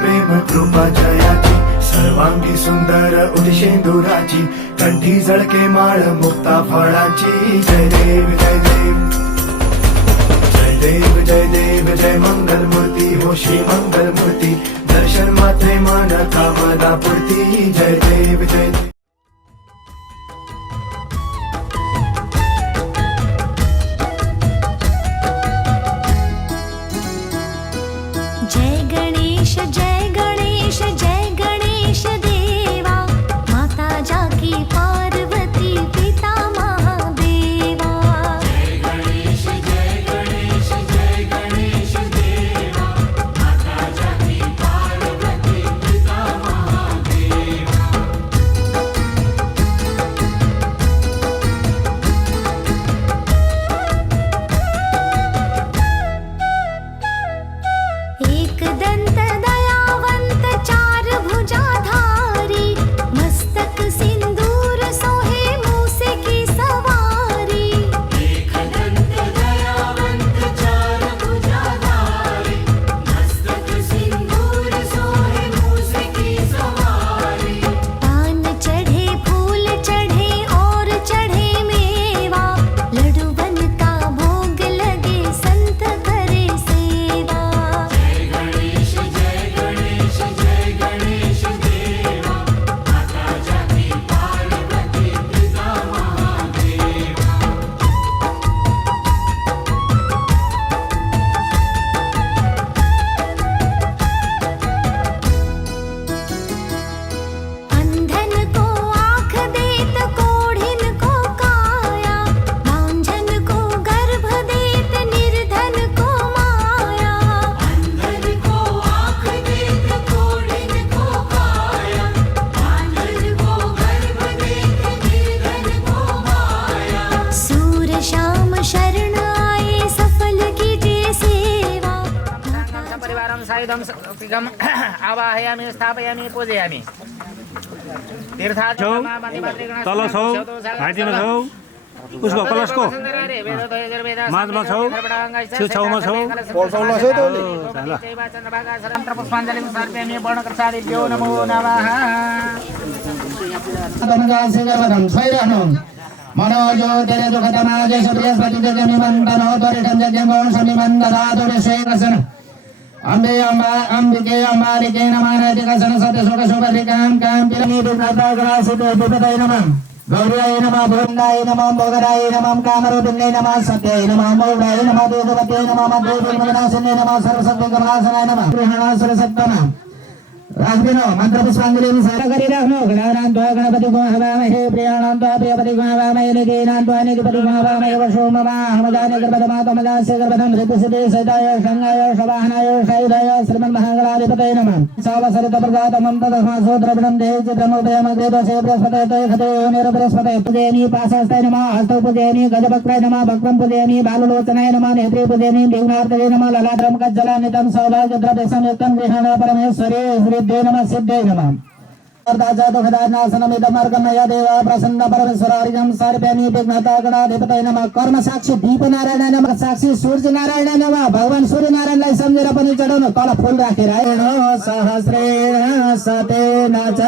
प्रेम कृपा जयाची सर्वांगी सुंदर उदिशेंदुराची कंठी झळके माळ मुक्ता फळाची जय देव जय देव जय देव जय देव जय मंगल मूर्ती हो श्री मंगल मूर्ती दर्शन मात्रे मान कामना पूर्ती जय देव जय देव। जय गणेश जय गणेश जय गणेश देवा माता जाकी पार्वती पिता महादेवा। जय गणेश जय गणेश जय गणेश देवा माता जाकी पार्वती पिता महादेवा। एक दंत दयावंत चार भुजाधारी मस्तक सिंदूर सोहे मूसे की सवारी। एक दंत दयावंत चार भुजाधारी मस्तक सिंदूर सोहे मूसे की सवारी। पान चढ़े फूल चढ़े और चढ़े मेवा लड्डू बनता भोग लगे संत करे सेवा। जय गणेश जय गणेश जय गणेश देवा माता जाकी पार्वती पिता महादेवा। अंधन को आँख देत कोढ़िन को काया बांझन को गर्भ देत निर्धन को माया। अंधन को आँख देत कोढ़िन को काया बांझन को गर्भ देत निर्धन को माया। सूर श्याम शरण आए सफल कीजिए सेवा। परिवारं सायुधं सात्विकम् आवाहयामि स्थापयामि पूजयामि। तल छौ घाँटीमा छौ उसको कलशको माझमा छौ छेउछाउमा छौ पुष्पाञ्जलिं समर्पयामि वर्णकृतादिभ्यो नमो नमः। मनोजो तेरे दुखतमाजे बृहस्पति निमंत्रणो त्वरितं यज्ञं शनिमन्ददातु ऋषेकसन अम्बे अम्बिके अम्बालिके नमः नैतिकसन सत्यशोकशोभद्रिकां कां पिलनी विघ्नताग्रासिते विपदये नमः गौर्याय नमः भून्दाय नमः भोगराय नमः कामरूपिण्यै नमः सत्याय नमः मौढाय नमः देववत्यै नमः मध्योर्विघ्नविनाशिन्यै नमः सर्वसद्विघ्ननाशनाय नमः गृहणासुरसत्त्वनः राजविनो मंत्र पुष्पांजलि सारा करी राखनो गणानां त्वा गणपति को हवामहे प्रियाणां त्वा प्रियपति को हवामहे निधीनां त्वा निधिपति को हवामहे वशो मम हमदाने गर्भधमातमदास्य गर्भधं ऋतुसिते सदाय संगाय शवाहनाय शैलाय श्रीमन्महागणाधिपतये नमः सावसरित प्रजातमं तदस्मा सोद्रविणं देहि चित्रमुपयम देवसे बृहस्पते खते निरबृहस्पते पूजयामि पाशास्ताय नमः हस्तौ पूजयामि गजवक्त्राय नमः भक्तं पूजयामि बाललोचनाय नमः नेत्रे पूजयामि देवनार्दये नमः ललाटं कज्जलानितं सौभाग्यद्रव्यसंयुक्तं गृहाण परमेश्वरे श्रीद्वे नमः सिद्धे नमः दुखदानाशनमिदमर्गमय देव प्रसन्न परमेश्वरार्यं सर्प्यामि विघ्नतागणाधिपतये नमः कर्म साक्षी दीपनारायण नमः साक्षी सूर्य नारायण नमः भगवान सूर्य नारायणलाई सम्झेर पनि चढाउनु तल फूल राखेर सहस्रेण सतेन च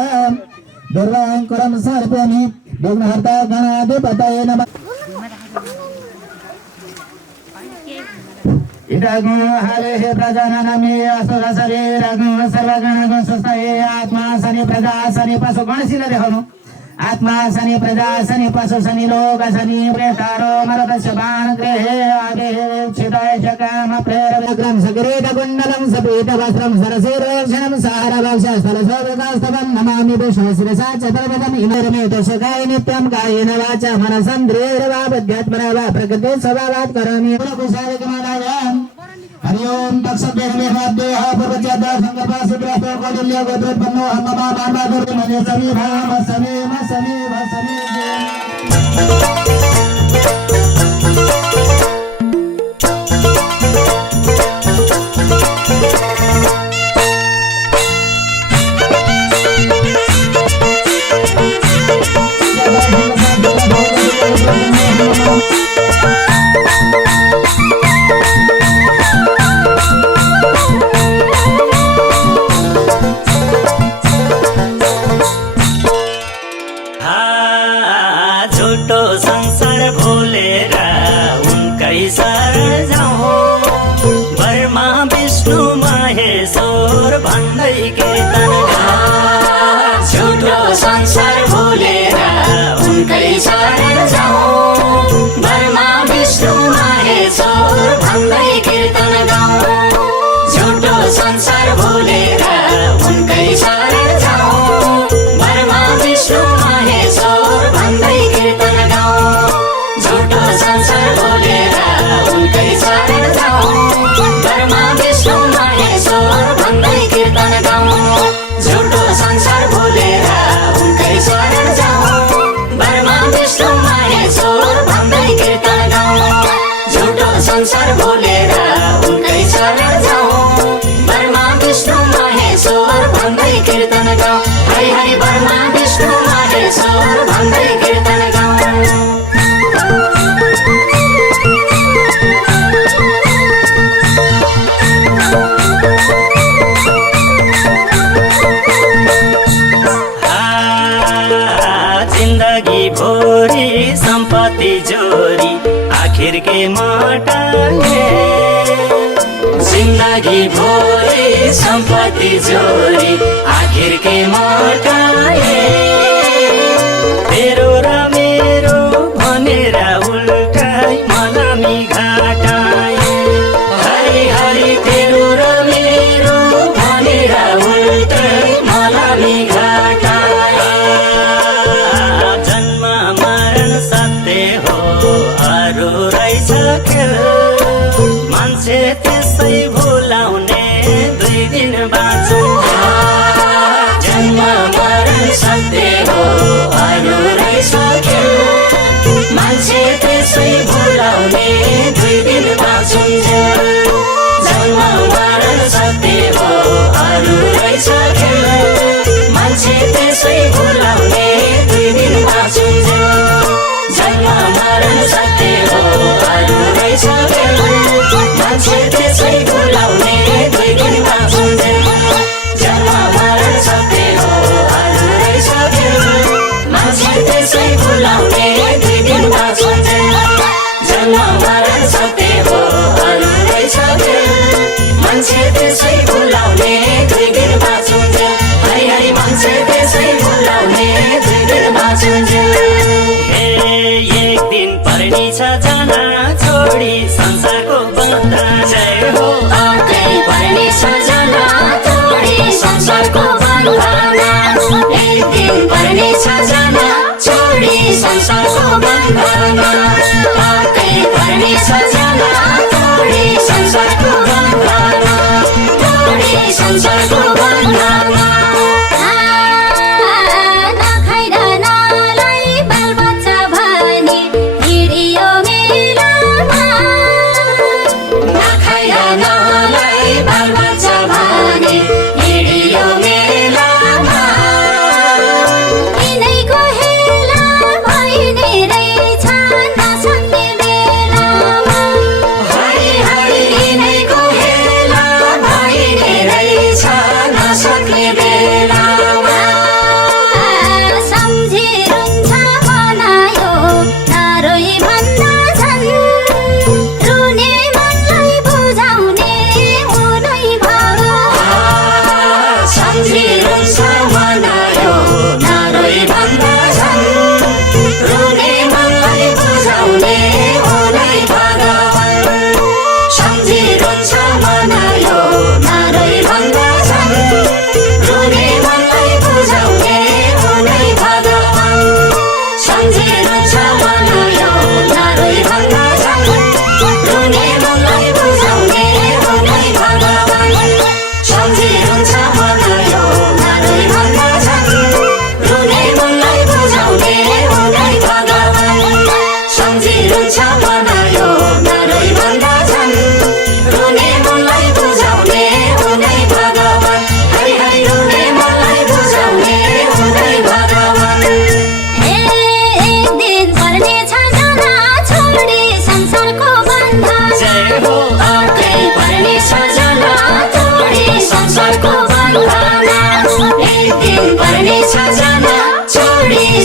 दुर्वाङ्कुरं सर्प्यामि विघ्नहर्ता गणाधिपतये नमः। इदगो हरे प्रजननमे असुर शरीरगो सर्वगणगो सुस्थये आत्मा शनि प्रजा शनि पशु गणशील देखाउनु आत्मा शनि प्रजा शनि पशु शनि लोक शनि प्रेष्ठारो मरदस्य बाण गृहे आदेः क्षिताय काम प्रेरविक्रम सकिरीट कुण्डलं सपीत वस्त्रं सरसीरोक्षणं सारभक्षस्थलशोभितास्तवं नमामि विष्णुशिरसा चतुर्भुजं इमरमेत शकाय नित्यं कायेन वाचा मनसन्द्रियैर्वा बुद्ध्यात्मना वा प्रकृते स्वभावात् करोमि कुशालिकमानायाम् हरि ओम तत्सदेह पूर्वज्यादा संकल्पा सिद्धास्तो कौटिल्य गोत्रोत्पन्नो हनुमा बाबा दुर्गे मने समी भाम समी भन्दै कीर्तन गाउँ झुटो संसार भुलेर उनकै शरण जाउँ ब्रह्मा विष्णु महेश्वर भन्दै कीर्तन गाउँ झुटो संसार भुलेर उनकै शरण जाउँ ब्रह्मा विष्णु महेश्वर भन्दै कीर्तन गाउँ झुटो संसार भुलेर उनकै शरण जाउँ ब्रह्मा विष्णु महेश्वर भन्दै कीर्तन गाउँ झुटो संसार भुलेर उनकै शरण जाउँ ब्रह्मा विष्णु महेश्वर भन्दै कीर्तन गाउँ झुटो संसार भुलेर उनकै शरण जाउँ ब्रह्मा विष्णु महेश्वर भन्दै कीर्तन गाउँ हरि हरि ब्रह्मा विष्णु महेश्वर भन्दै कीर्तन गाउँ जिन्दगी भोरी सम्पत्ति जोरी आखिर के मटाए जिन्दगी भोरी सम्पत्ति जोरी आखिर के मटाए तेरो र मेरो भनेर उल्टाई मलामी घाटाए हरि हरि तेरो र मेरो भनेर उल्टाई मलामी घाटाए जन्म मरण सत्य हो अरू रहेछ खेल मान्छे त्यसै भुलाउने 2 दिन बाँचौँ जन्म मरण सत्य हो अरू रहेछ खेल मान्छे त्यसै भुलाउने 2 दिन बाँचौँ जन्म मरण सत्य हो अरू रहेछ खेल मान्छे त्यसै भुलाउने 2 दिन बाँचौँ जन्म मरण सत्य हो अरू रहेछ खेल मान्छे त्यसै भुलाउने 2 दिन बाँचौँ जन्म मरण सत्य हो अरू रहेछ खेल मान्छे त्यसै भुलाउने 2 दिन बाँचौँ जन्म मरण सत्य हो अरू रहेछ खेल मान्छे त्यसै भुलाउने 2 दिन बाँचौँ हरि हरि मान्छे त्यसै भुलाउने 2 दिन बाँचौँ एक दिन पर्ने छ जाना छोडी संसारको बन्दा जय हो आकै पर्ने छ जाना छोडी संसारको बन्दामा एक दिन पर्ने छ जाना छोडी संसारको बन्दामा आकै पर्ने छ जाना छोडी संसारको बन्दामा छोडी संसारको बन्दामा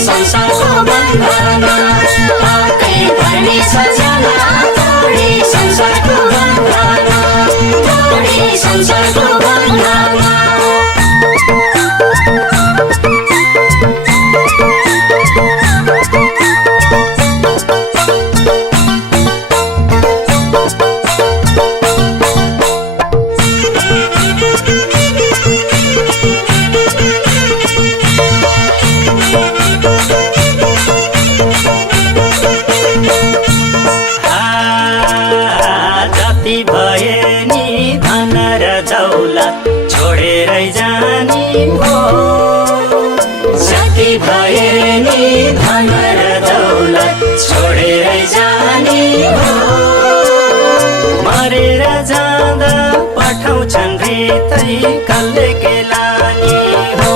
संसारको बन्धनमा आकै पर्ने छ जना तोडी संसारको बन्धनमा तोडी संसारको बन्धनमा छोडेरै जाने हो जति भए नि धन र दौलत छोडेरै जाने हो मरेर जाँदा पठाउँछन् रितै कसले के लाने हो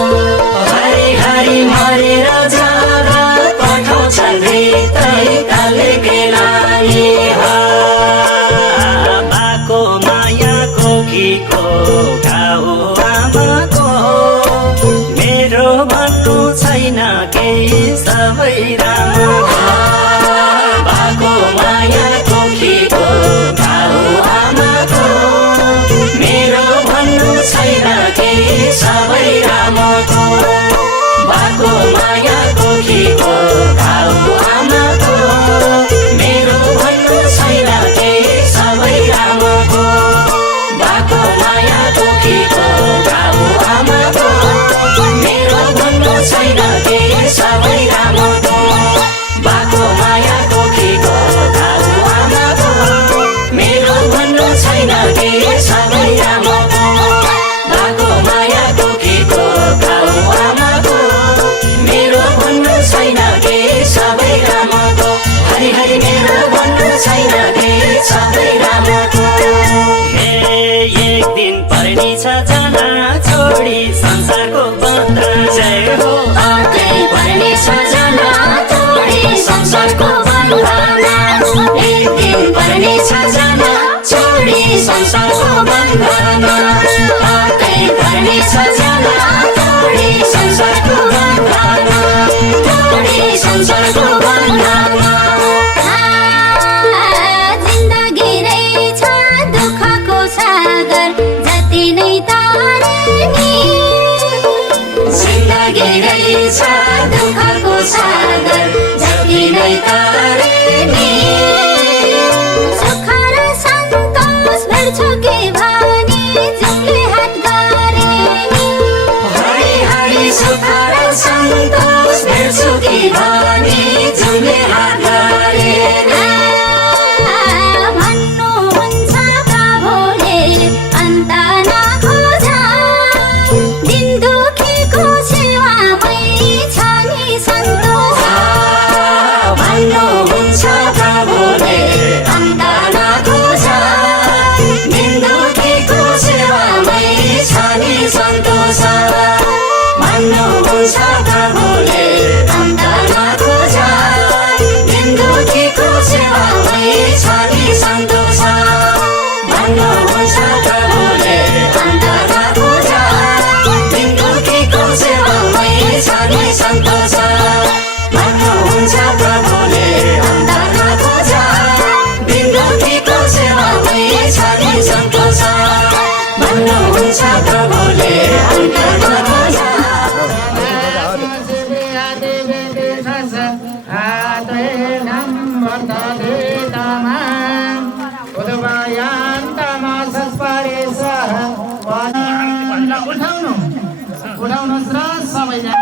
हरि हरि मरेर जाँदा पठाउँछन् रितै कसले के लाने हो बाको माया कोखीको गाउँ आमाको मेरो भन्नु छैन केही सबै राम्रो बाको माया कोखीको गाउँ आमाको मेरो भन्नु छैन केही सबै राम्रो बाको माया कोखीको गाउँ आमाको मेरो भन्नु छैन केही सबै राम्रो बाको माया कोखीको गाउँ आमाको मेरो भन्नु छैन केही सबै राम्रो बाको माया कोखीको गाउँ आमाको मेरो भन्नु छैन केही सबै राम्रो बाको माया कोखीको गाउँ आमाको मेरो भन्नु छैन केही सबै राम्रो हरि हरि मेरो भन्नु छैन केही सबै राम्रो एक दिन पर्ने छ जाना छोडी संसारको बन्धन जय हो अर्कै पर्ने छ जाना छोडी संसारको बन्धन एक दिन पर्ने छ जाना छोडी संसारको बन्धन अर्कै पर्ने छ जाना छोडी संसारको बन्धन छोडी संसारको बन्धन जिन्दगी रहेछ दुःखको सागर जति नै तारे नि जिन्दगी रहेछ दुःखको सागर जति नै तारे नि सुख र सन्तोष भेट्छु कि भनी जुम्ले हात गरे नि हरि हरि सुख र सन्तोष भेट्छु कि भनी जुम्ले हात गरे भन्नुहुन्छ प्रभुले अन्त नखोज दिन दुखीको सेवामै छ नि सन्तोष भन्नुहुन्छ प्रभुले अन्त नखोज दिन दुखीको सेवामै छ नि सन्तोष भन्नुहुन्छ प्रभुले अन्त नखोज दिन दुखीको सेवामै छ नि सन्तोष भन्नुहुन्छ प्रभुले अन्त नखोज दिन दुखीको सेवामै छ नि सन्तोष भन्नुहुन्छ प्रभुले अन्त नखोज दिन दुखीको सेवामै छ नि सन्तोष भन्नुहुन्छ प्रभुले अन्त नखोज उठाउनुहोस् र सबैजना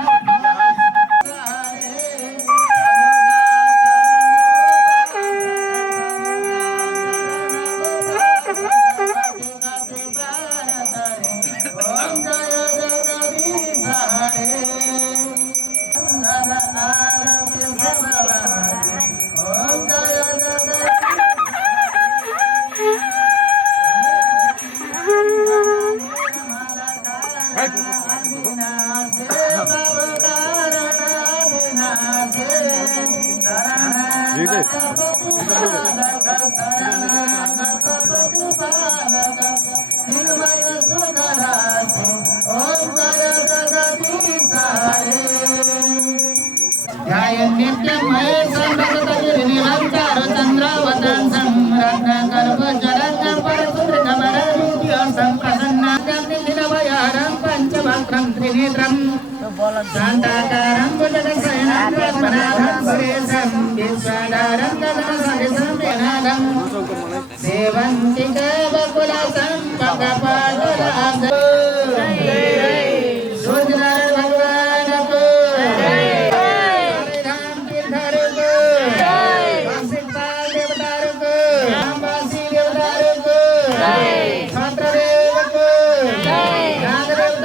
शान्ताकारं भुजगशयनं पद्मनाभं सुरेशं विश्वाधारं गगनसदृशं मेघनादं सेवन्ति बकुलासं पकपाटराजं सूर्यनारायण भगवान को राम तीर्थार को वासिकपाल देवतार को रामवासी देवतार को छत्रदेव को नागदेव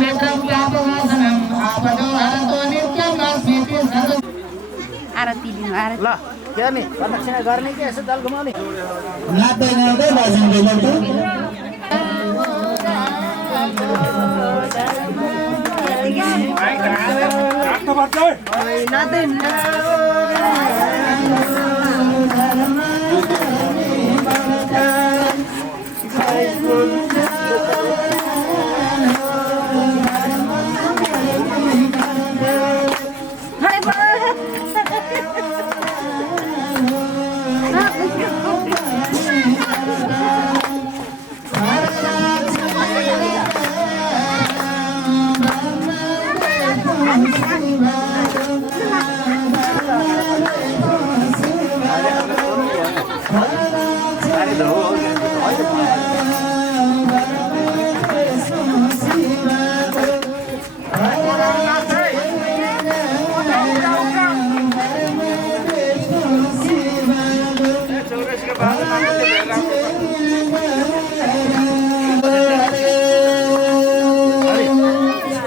विक्रम व्यापवासनम् आपदो हरतो नित्यं लक्ष्मीति सदा आरती दिनु आरती ल के गर्ने प्रदक्षिणा गर्ने कि यसो दल घुमाउने नाच्दै गाउँदै बाजिँदै लड्छु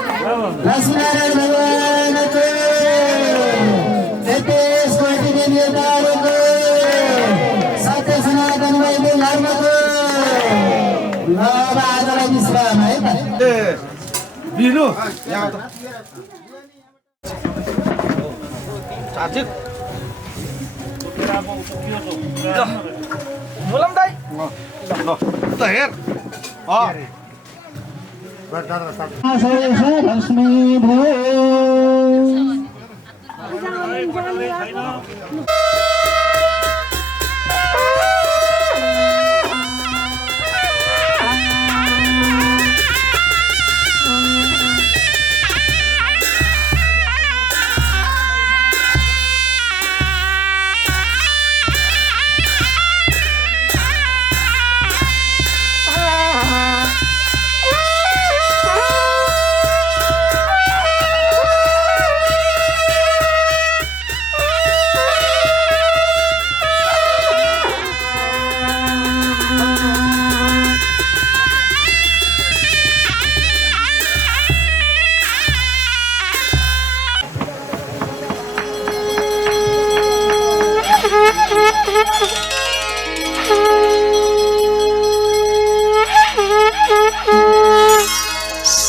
लक्ष्मीनारायण भगवानको तेत्तिस कोटि देवताहरूको सत्य सनातन वैदिक धर्मको ल अब आजलाई विश्राम है त बिनु यहाँ त चार्जिक बोलम दाइ ल त हेर लक्ष्मी भो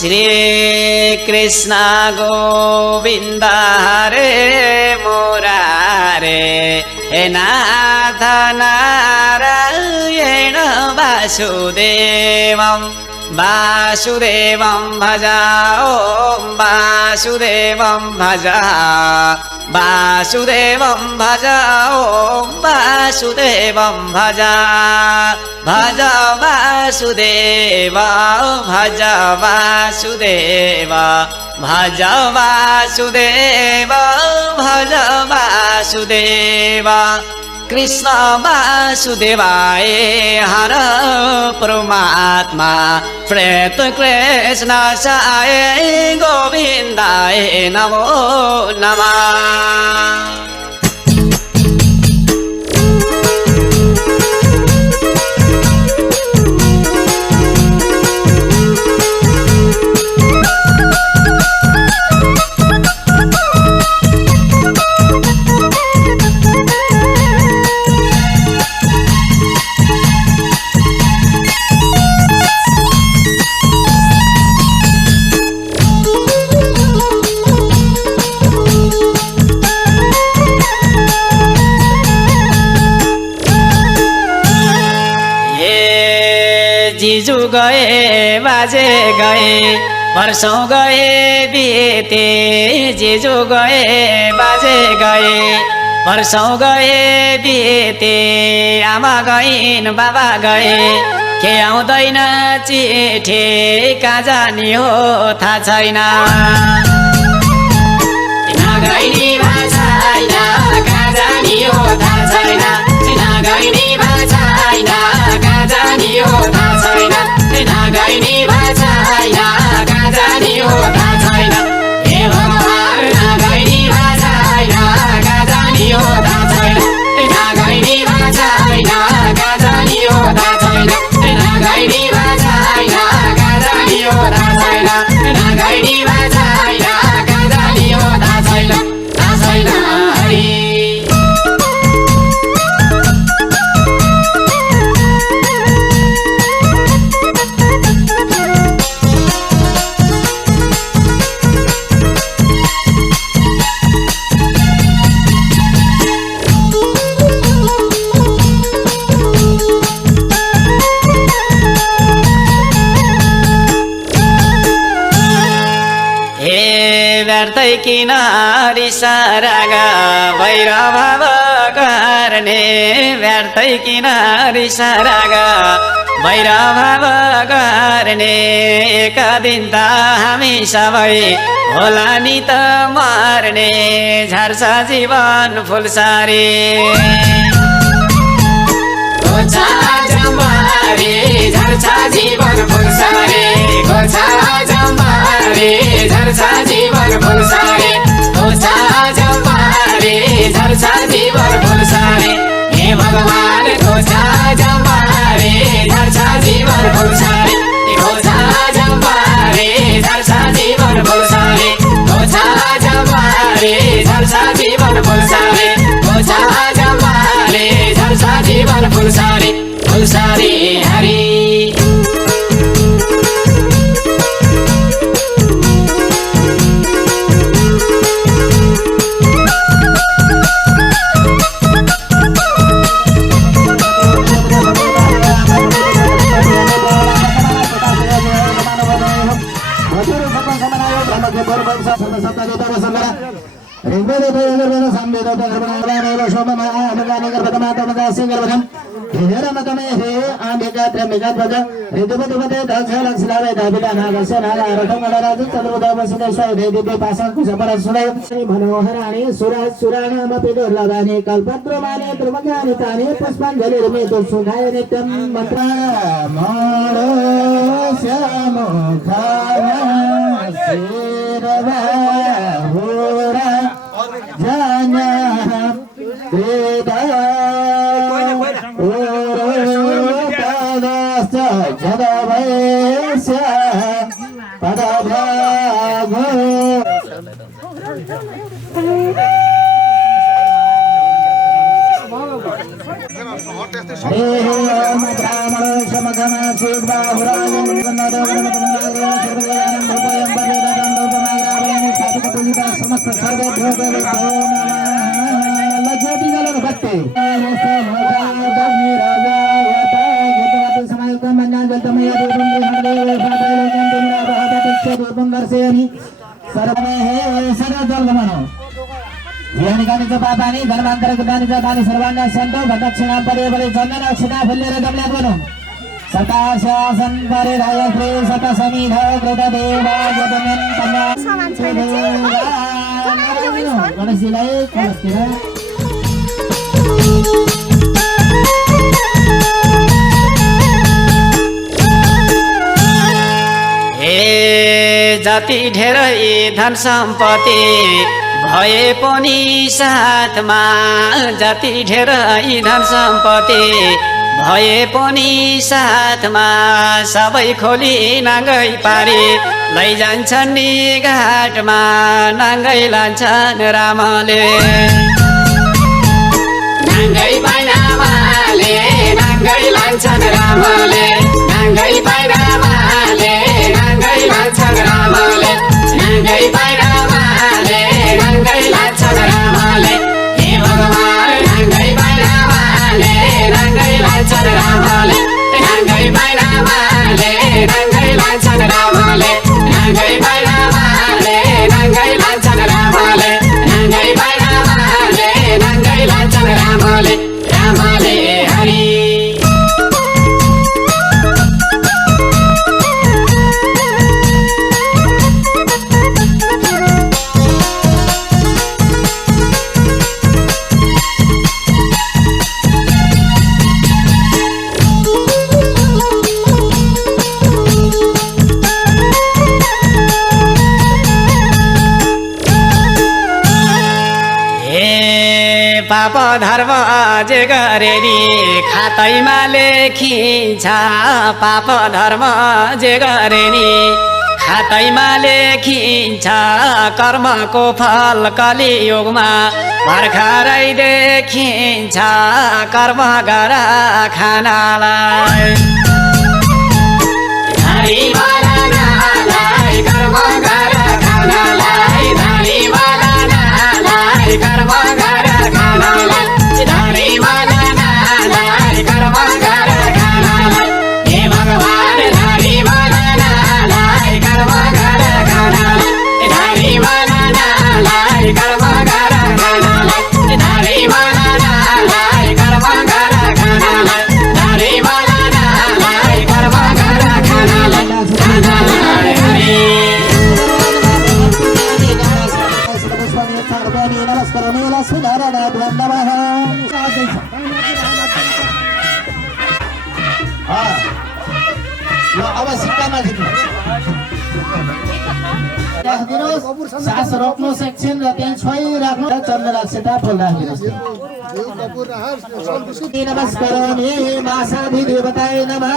श्री कृष्ण गोविंद हरे मुरारे हे नाथ नारायण वासुदेवं वासुदेवं भजा ॐ वासुदेवं भजा वासुदेवं भजा ॐ वासुदेवं भजा भज वासुदेव भज वासुदेव भज वासुदेव भज वासुदेव कृष्ण वासुदेवाय हर परमात्मा प्रेत कृष्णाय गोविन्दाय नमो नमः जीजू गए बाजे गए वर्षौं गए बिते जीजू गए बाजे गए वर्षौं गए बिते आमा गइन् बाबा गए के आउँदैन चिठी कहाँ जाने हो थाहा छैन नगइनी भाषा छैन कहाँ जाने हो थाहा छैन नगइनी भाषा छैन कहाँ जाने हो थाहा छैन नगइनी भाषा छैन कहाँ जाने हो थाहा छैन हे भगवान नगइनी भाषा छैन कहाँ जाने हो थाहा छैन नगइनी भाषा छैन कहाँ जाने हो थाहा छैन नगइनी भाषा छैन कहाँ जाने हो थाहा छैन व्यर्थै किन रिसारागा भैरव गर्ने व्यर्थै किन रिसारागा भैरव गर्ने एक दिन त हामी सबै होला नि त मर्ने झर्छ जीवन फुलसारी गोछा जम्बारे झर्छ जीवन फुलसारी गोछा जम्बारे झर्छ जीवन फुलसारी गोछा जम्बारे झर्छ जीवन फुलसारी हे भगवान गोछा जम्बारे झर्छ जीवन फुलसारी गोछा जम्बारे झर्छ जीवन फुलसारी गोछा जम्बारे झर्छ जीवन फुलसारी गोछा जम्बारे झर्छ जीवन फुलसारी फुलसारी हरि मनोहराणि सुरासुराणामपि दुर्लभानि कल्पद्रुमाणि ध्रुवगानि तानि पुष्पाञ्जलिर्मेतु सुखाय नित्यं पापानि धर्मान्तरकृतानि तानि सर्वाण्य सन्तो प्रदक्षिणां परे चन्दन अक्षता फुल्लेर गमल्यात् वनु सताशासन परिधाय श्री शतसमिध कृतदेवा जतमेन गणेशजीलाई कलशतिर जति धेरै धन सम्पत्ति भए पनि साथमा जति धेरै धन सम्पत्ति भए पनि साथमा सबै खोली नाङ्गै पारी लैजान्छन् नि घाटमा नाङ्गै लान्छन् रामले नाङ्गै पाइनामाले नाङ्गै लान्छन् रामले नाङ्गै पाइनामाले नाङ्गै लान्छन् रामले नाङ्गै पाइनामाले नाङ्गै लान्छन् रामले हे भगवान नाङ्गै पाइनामाले नाङ्गै लान्छन् रामले नाङ्गै पाइनामाले नाङ्गै लान्छन् रामले नाङ्गै पाइनामाले नाङ्गै लान्छन् रामले नाङ्गै पाइनामाले नाङ्गै लान्छन् रामले रामले हरि पाप धर्म जे गरे नि खातैमा लेखिन्छ पाप धर्म जे गरे नि खातैमा लेखिन्छ कर्मको फल कलियुगमा भर्खरै देखिन्छ कर्म गर खानालाई धारीवाला नालाई कर्म गर खानालाई धारीवाला नालाई कर्म गर खानालाई धारीवाला नालाई कर्म गर खानालाई हे भगवान धारीवाला नालाई कर्म गर खानालाई धारीवाला लक्ष्मीनारायणाभ्यां नमः ल अब सिक्कामा खिच्नु राखिदिनुहोस् सास रोक्नुहोस् एकछिन र त्यहीँ छोइराख्नु चन्द्राक्षता फुल राखिदिनुहोस् नमस्करोमि मासाधि देवताय नमः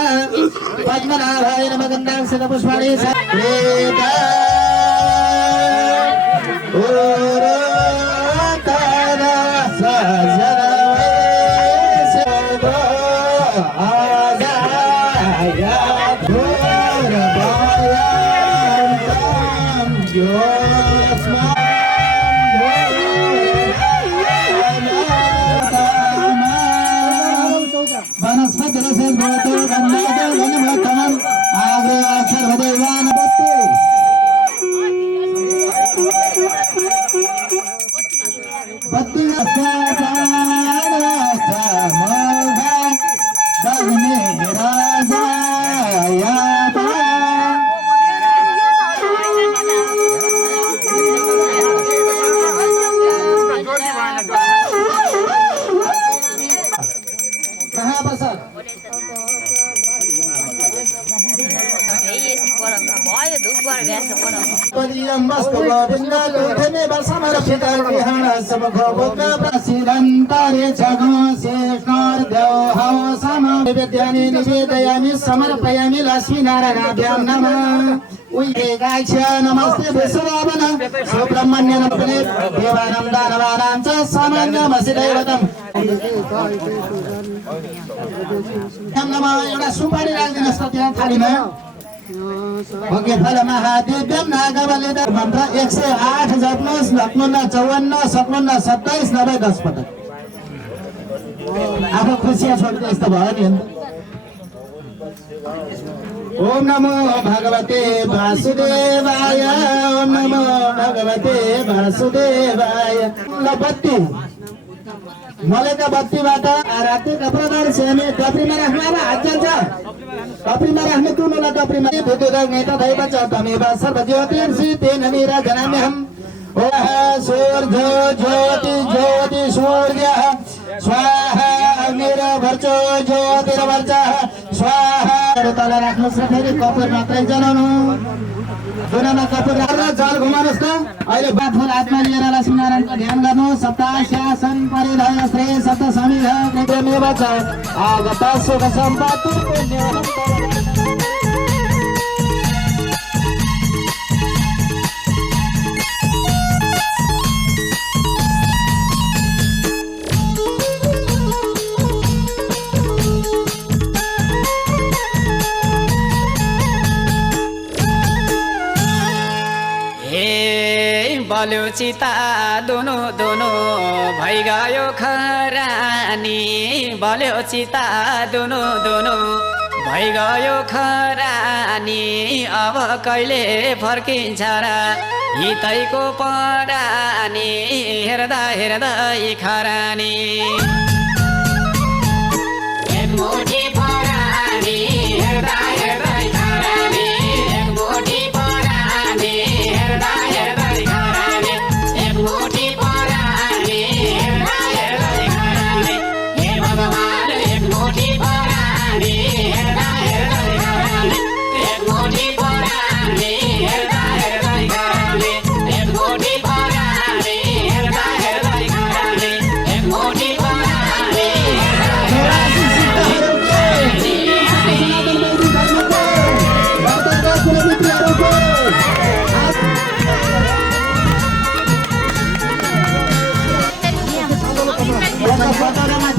पद्मनाभाय नमः गन्धाक्षत पुष्पाणि वनस्पति रसेन भवतो गन्धादो गन्धमोत्तमम् आग्रे सर्वदेवान बत्ति निवेदयामि समर्पयामि लक्ष्मीनारायणाभ्यां नमः नमस्ते विश्वभावन सुब्रह्मण्य देवानां दानवानां च सामान्यमसिदैवतम् एउटा सुपारी राखिदिनुहोस् त त्यहाँ थालीमा भोगे फल महादेव्यम नागबले मन्त्र 108 जप्नुहोस् 54 57 27 90 10 पटक आफू खुसिया छोड्दै यस्तो भयो नि ओम नमो भगवते वासुदेवाय ओम नमो भगवते वासुदेवाय ल बत्ती मलेका बत्तीबाट आरतीका प्रधान सेमी टपरीमा राख्नु अब हात जान्छ टपरीमा राख्नु कुनोला टपरीमा भूतुरग नेता दैव च तमेव सर्वज्योतिर्षि तेन निराजनाम्यहम् ओह सूर्य ज्योति ज्योति सूर्य स्वाहा अग्निर्भर्चो ज्योतिर्भर्चः स्वाहा तल राख्नुहोस् र फेरि कपुर मात्रै जलाउनु दुनामा कपुर राखेर जल घुमाउनुहोस् त अहिले बाथुल हातमा लिएर लक्ष्मीनारायणको ध्यान गर्नु सप्ताह शासन परिधय श्रेय सप्त समीह कृतमेव च आगत सुख सम्पत्ति बल्यो चिता दुनु दुनु भइगयो खरानी बल्यो चिता दुनु दुनु भइगयो खरानी अब कहिले फर्किन्छ र हितैको परानी हेर्दा हेर्दै खरानी एकमुठी परानी हेर्दा हेर्दै खरानी एकमुठी परानी हेर्दा हेर्दै खरानी एकमुठी परानी हेर्दा हेर्दै खरानी हे भगवान एकमुठी परानी हेर्दा हेर्दै खरानी एकमुठी परानी हेर्दा हेर्दै खरानी एकमुठी परानी हेर्दा हेर्दै खरानी एकमुठी परानी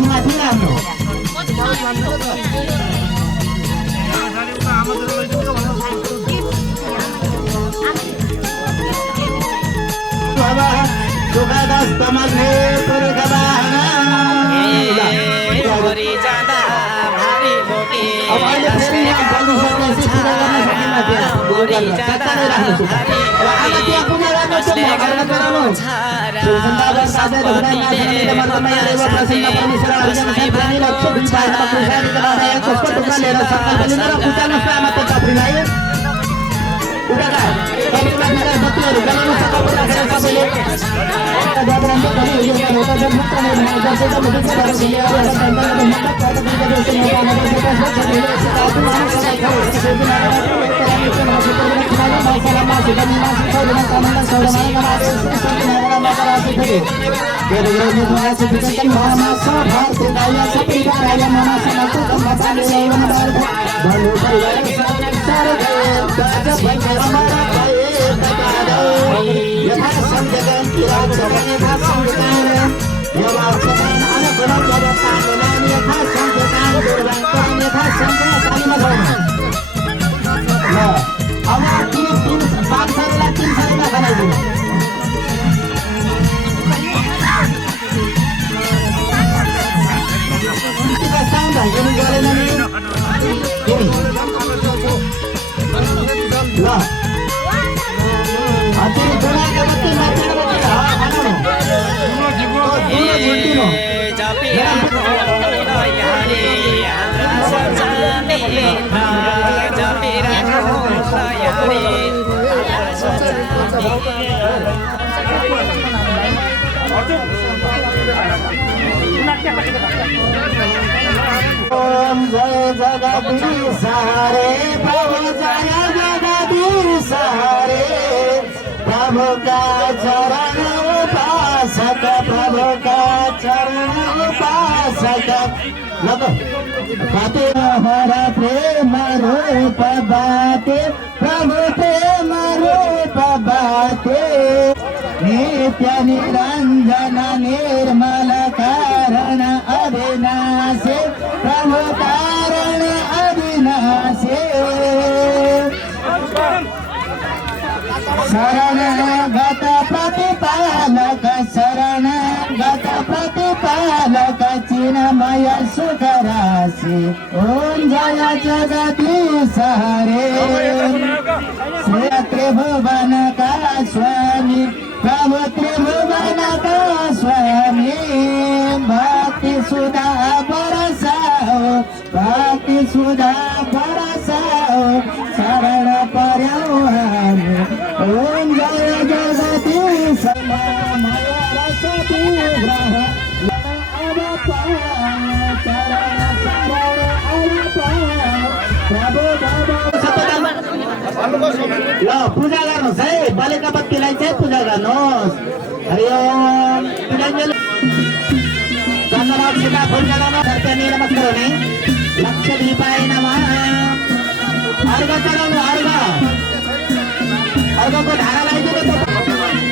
माथि राम्रो ओम जय जगदीश हरे प्रभु जय जगदीश हरे प्रभु का चरण उपासक प्रभु का चरण उपासक बाते हर प्रेम रूप बाते प्रभु प्रेम रूप बाते नित्य निरंजन निर्मल कारण अविनाशे प्रभु कारण अविनाशे शरणगत प्रतिपालक शरणगत प्रतिपालक चिन्मय सुख राशि ओम जय जगदीश हरे श्री त्रिभुवन का स्वामी प्रभु त्रिभुवन का स्वामी भक्ति सुधा बरसाओ भक्ति सुधा बरसाओ शरण पर्याओ ओम जय जगदीश मय रसति ग्रह ल पूजा गर्नुहोस् है बलेका बत्तीलाई चाहिँ पूजा गर्नुहोस् हरिओम चन्द्रमासिका पूजा गर्नु नमस्कार हुने लक्ष्य दीपाय नमः अर्घ चढाउनु अर्घको धारा लगाइदिनु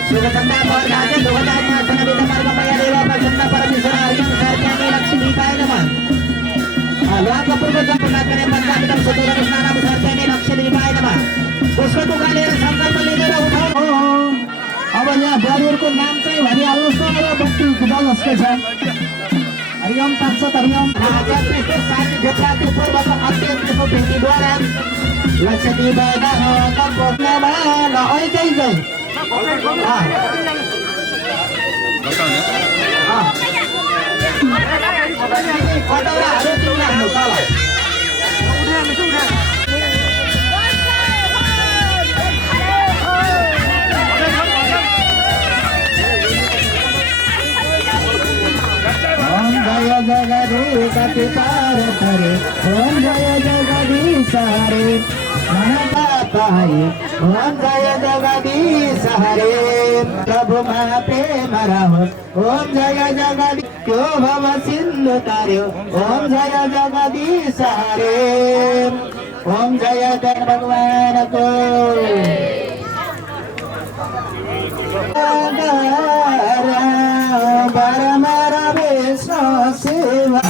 शुभचन्द्र पर्दाचे दुःखदायमा सनविध मार्गमय देव प्रसन्न परमेश्वर अर्घ्यं सर्वज्ञानी लक्ष्य दीपाय नमः लोहाको पूर्व जपना करे पञ्चामृतम सुतोदर स्नानम सर्वज्ञानी लक्ष्य दीपाय नमः उसको टुक्रा लिएर संकल्प लिएर उठाउ अब यहाँ बुहारीहरूको नाम चाहिँ भनिहाल्नुहोस् न अब बत्ती बल्नुहोस् के छ हरिओम तत्सत हरिओम साथी क्षेत्रको पूर्वको अत्यन्तको भेटीद्वारा लक्ष्य दीपाय नमः अहिले चाहिँ कटौराहरू तिमीले हाल्नु तल ओम जय जगदीश पितार करे ओम जय जगदीश हरे मनता पाए ओम जय जगदीश हरे प्रभु मा प्रेम रहो ओम जय जगदीश क्यों भव सिंधु तार्यो ओम जय जगदीश हरे ओम जय जय भगवान को शिवा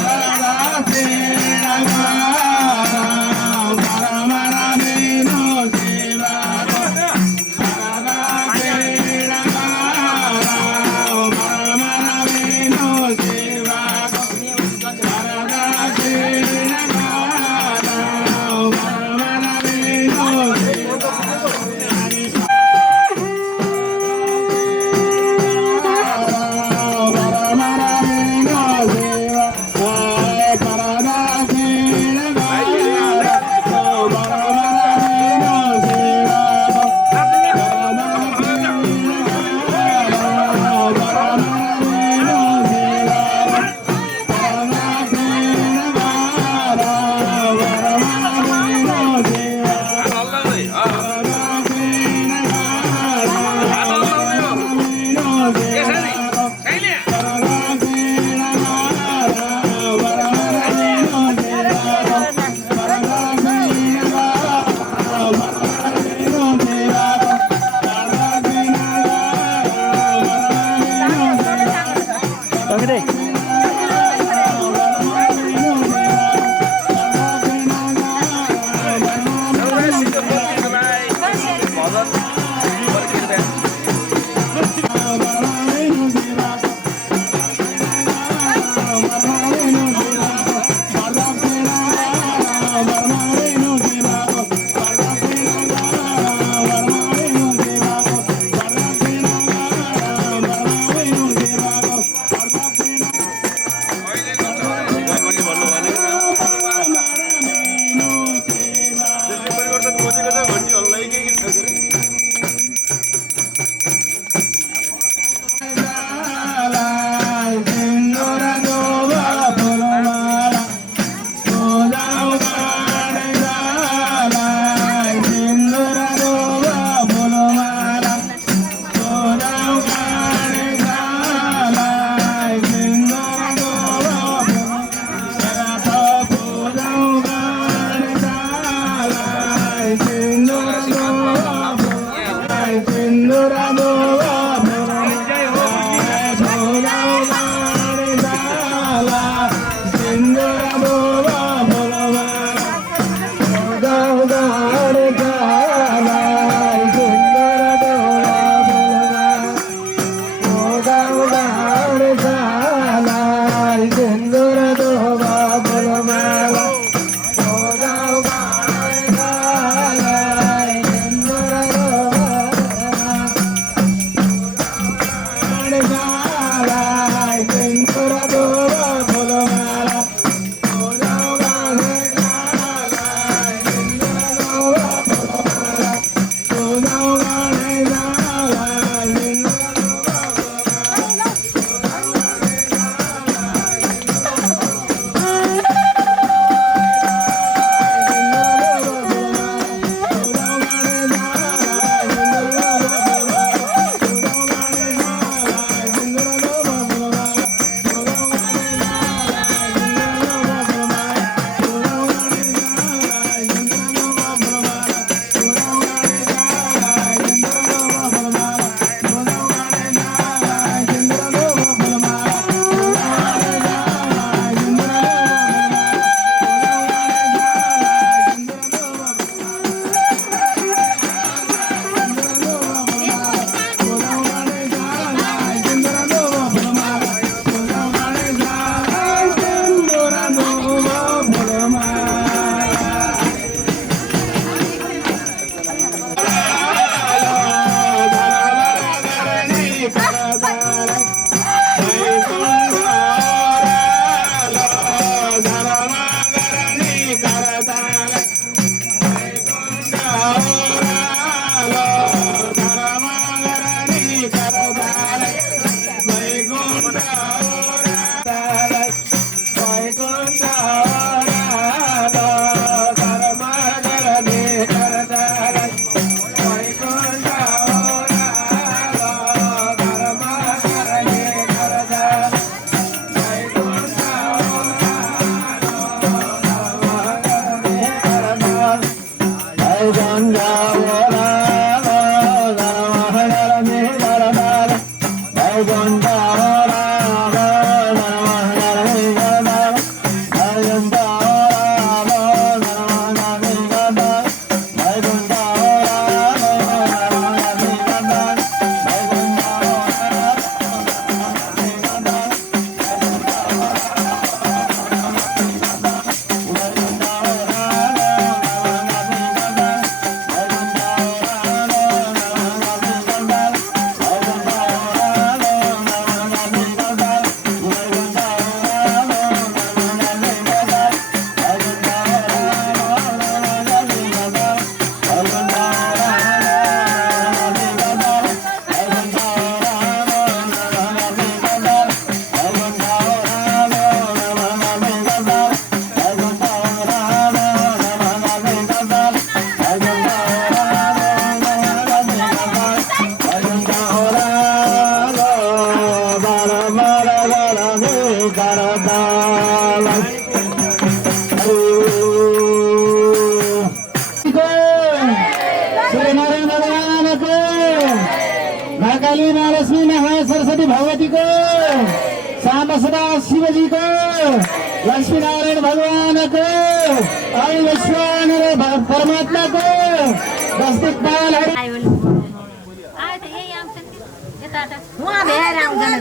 महाकाली महालक्ष्मी महा सरस्वती भगवती को श्याम सदा शिव जी को लक्ष्मी नारायण भगवान को और विश्वानर परमात्मा को दस्तकपाल उहाँ भ्याएर आउँदैन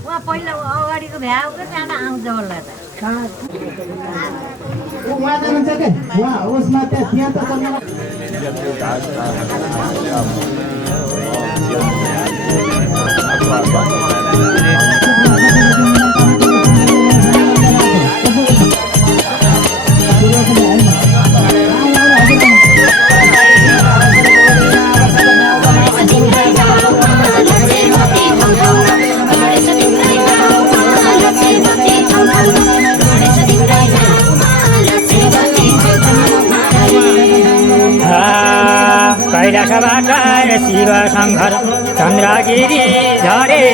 उहाँ पहिला अगाडिको भ्याएको त्यहाँबाट आउँछ होला उहाँ जानुहुन्छ के उहाँ उसमा त्यहाँ त कैलासबाट शिव शङ्कर चन्द्रगिरी झरे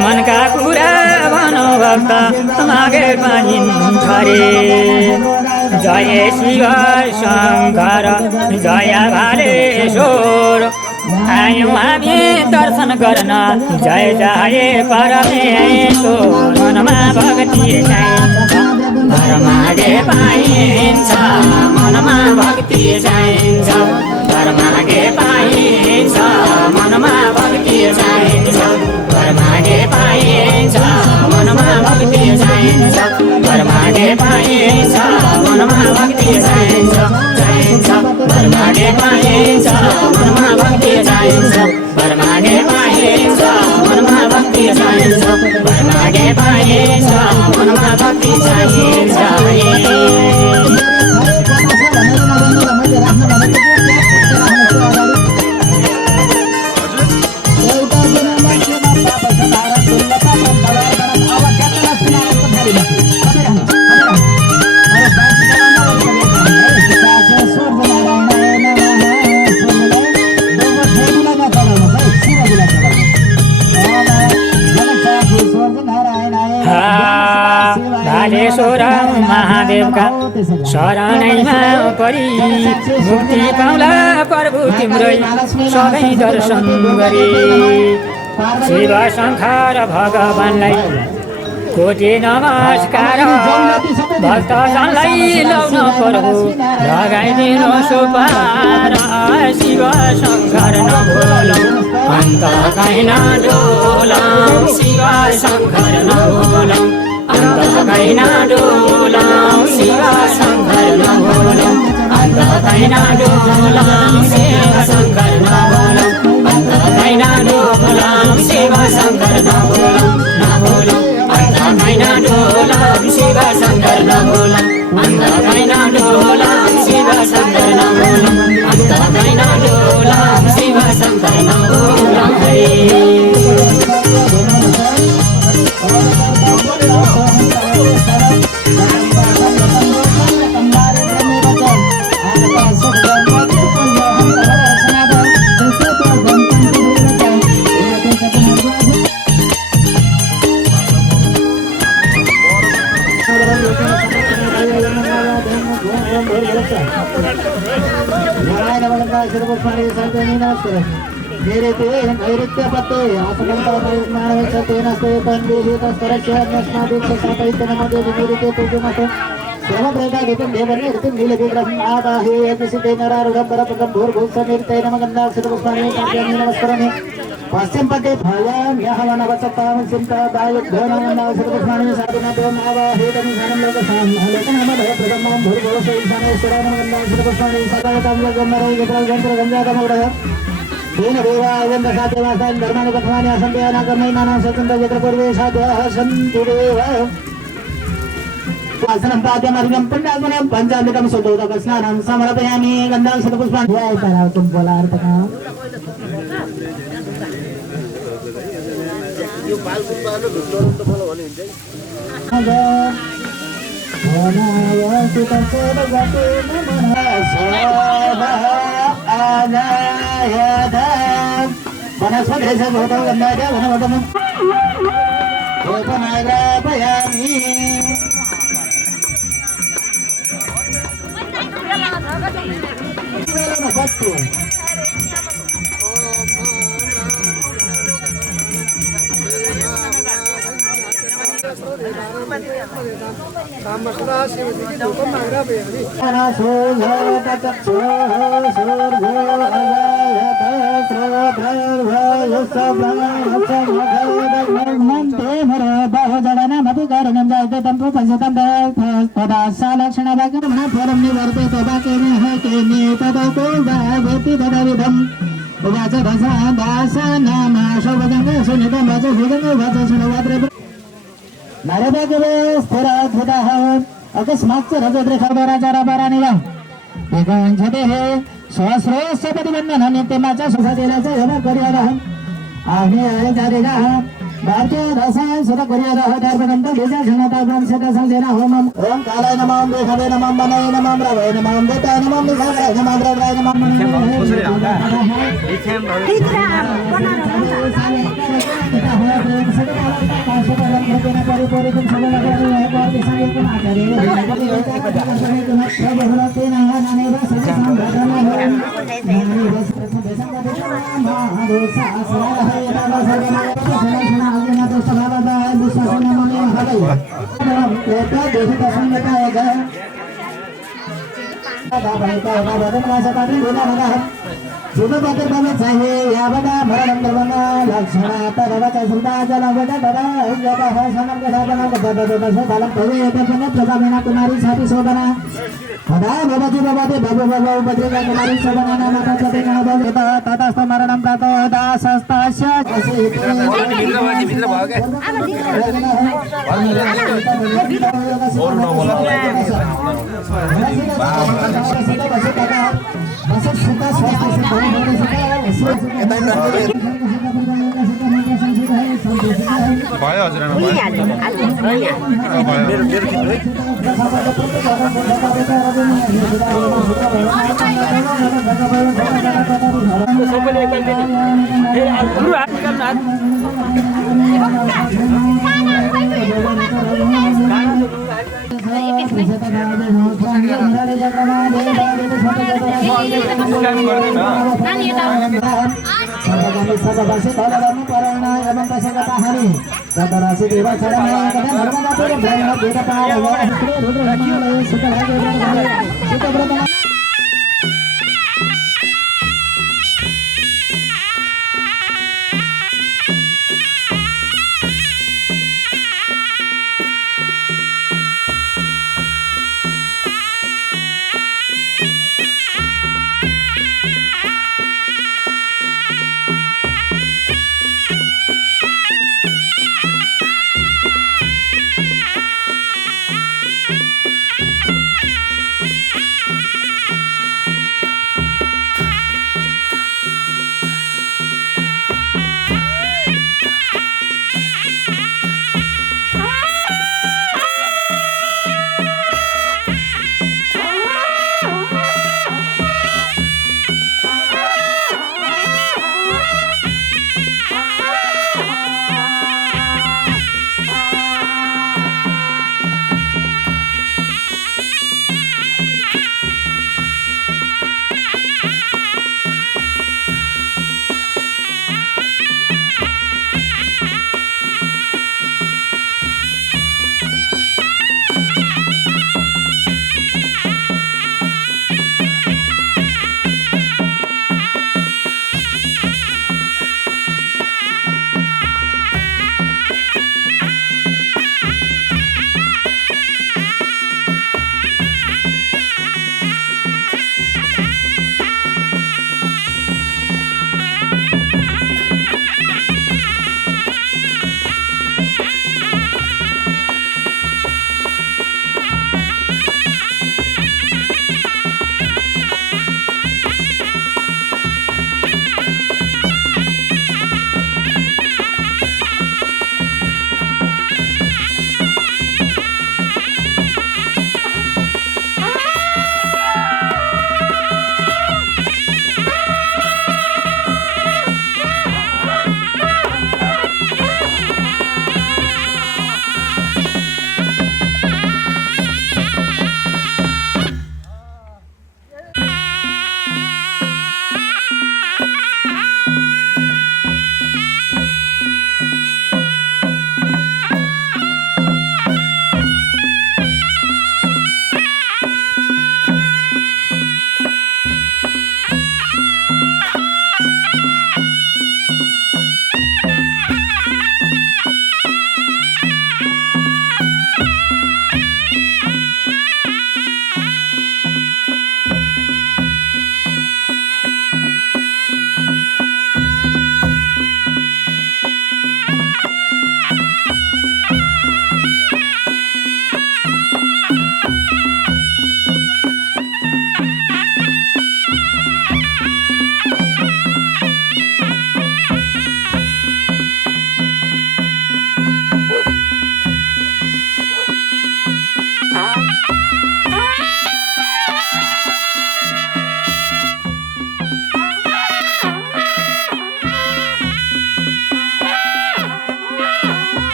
मनका कुरा भनौ भक्त मागे पनि छरे जय शिव शङ्कर जय भालेश्वर आयौँ हामी दर्शन गर्न जय जय परमेश्वर मनमा भक्ति चाहिन्छ परमागे पाइन्छ मनमा भक्ति चाहिन्छ परमागे पाइन्छ मनमा भक्ति चाहिन्छ परमागे पाइन्छ मनमा भक्ति चाहिन्छ परमागे पाइन्छ मनमा भक्ति चाहिन्छ चाहिन्छ परमागे पाइन्छ मनमा भक्ति चाहिन्छ परमागे पाइन्छ मनमा भक्ति चाहिन्छ परमागे पाइन्छ मनमा भक्ति चाहिन्छ भालेश्वर महादेवका शरणैमा परि मुक्ति पाउला प्रभु तिम्रै सधैँ दर्शन गरी शिव शङ्कर भगवानलाई कोटि नमस्कार भक्तजनलाई लाउन प्रभु लगाइदिनु सुपार शिव शङ्कर नभुलौँ अन्त कहीँ नडोलौँ शिव शङ्कर नभुलौँ अन्त कहीँ नडोलौँ शिव शङ्कर नभुलौँ अन्त कहीँ नडोलौँ शिव शङ्कर नभुलौँ अन्त कहीँ नडोलौँ शिव शङ्कर नभुलौँ नभुलौँ अन्त कहीँ नडोलौँ शिव शङ्कर नभुलौँ अन्त कहीँ नडोलौँ शिव शङ्कर नभुलौँ अन्त कहीँ नडोलौँ शिव शङ्कर नभुलौँ मेरे नैऋत्य पत्ते आसमंता परिज्ञानवेशतेन स्तोपन्देहितस्तरस्यान्यस्मादिक्षसापैत्यनमदे विनिरिते पूज्यमत सर्वप्रेतादितं देवने ऋतिं नीलविग्रहम् आदाहे यज्ञसिते नरारूढं परपदं भूर्भुवस्समीर्ते नमगन्धाक्षरपुष्पाणि काव्यानि नमस्करोमि पश्चिम पटे फलां यहवनवचतां सिन्तादायुद्धनमगन्धाक्षरपुष्पाणि साधुनादेवम् आवाहेतं ध्यानं लोकसां लेखनमदः प्रथमं भूर्भुवस्स ईशानेश्वराय नमगन्धाक्षरपुष्पाणि सदायतां यज्ञमरै यत्रगन्धरगन्धादमोडः तेन देवायं दशादेवासान् धर्माणि पठवानि असन्देहानागमैनानां स्वतन्त्र यत्र पूर्वे साध्याः सन्ति देव आसनं पाद्यमर्घं पुण्डात्मनं पञ्चामृतं सुदोदकस्नानं समर्पयामि गन्धां शतपुष्पाणि जय परावतं बोलार्थका यो बालकुमारले भित्रन त बोल भने हुन्छ वनस्पतिः भूतो गन्धाय वनवतमं गोपनाग्रापयामि अकस्मात् रजद्रेखावराचारापरानिला एकांशतेः सहस्रोऽस्य प्रतिबन्धनं नित्यमाच सुखदेलाच यम करियारः आग्नेयाय जारिगाः भारतीय रसायन सुरक गरिएर हटार्पणन्त भिजा क्षणता वंशत संसेन होमम ओम कालाय नमः ओम देखाय नमः बनाय नमः रवय नमः देताय नमः निसाय नमः द्रव्याय नमः कुमारी छाती शोभना भवती भवती भव भव पत्रिका कुमारी शोभना नाम ततस्थ मरणं प्रातो दासस्तास्य भयो हजुर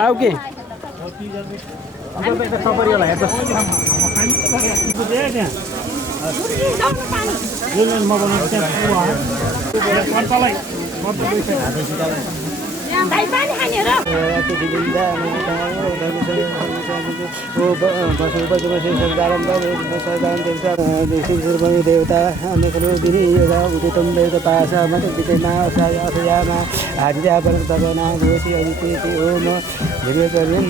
आऊ के देवता उदितं वेदपाशा मतिना असयामा आदित्यापरतपना घोषि अदिति ओम धीर्यचर्यं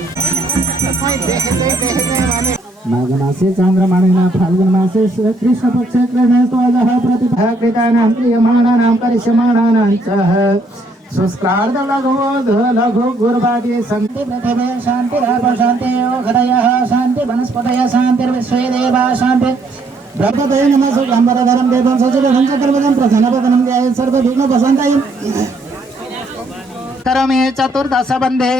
माघ मासे चान्द्रमाणिना फाल्गुन मासे कृष्ण पक्ष कृष्णस्त्वजः प्रतिभा कृतानां क्रियमाणानां परिश्रमाणानां च सुस्क्रार्ध लघु गुरुवादी शांति पृथिवी शांति शांति योगदयः शांति वनस्पतयः शांतिर्विश्वे देवा शांति ब्रह्मदय नमः सुगंधरधरं देवं सचिवं चतुर्भुजं प्रसन्नवदनं ध्यायेत् सर्वविघ्नोपशान्तये करोमि चतुर्दश बन्धे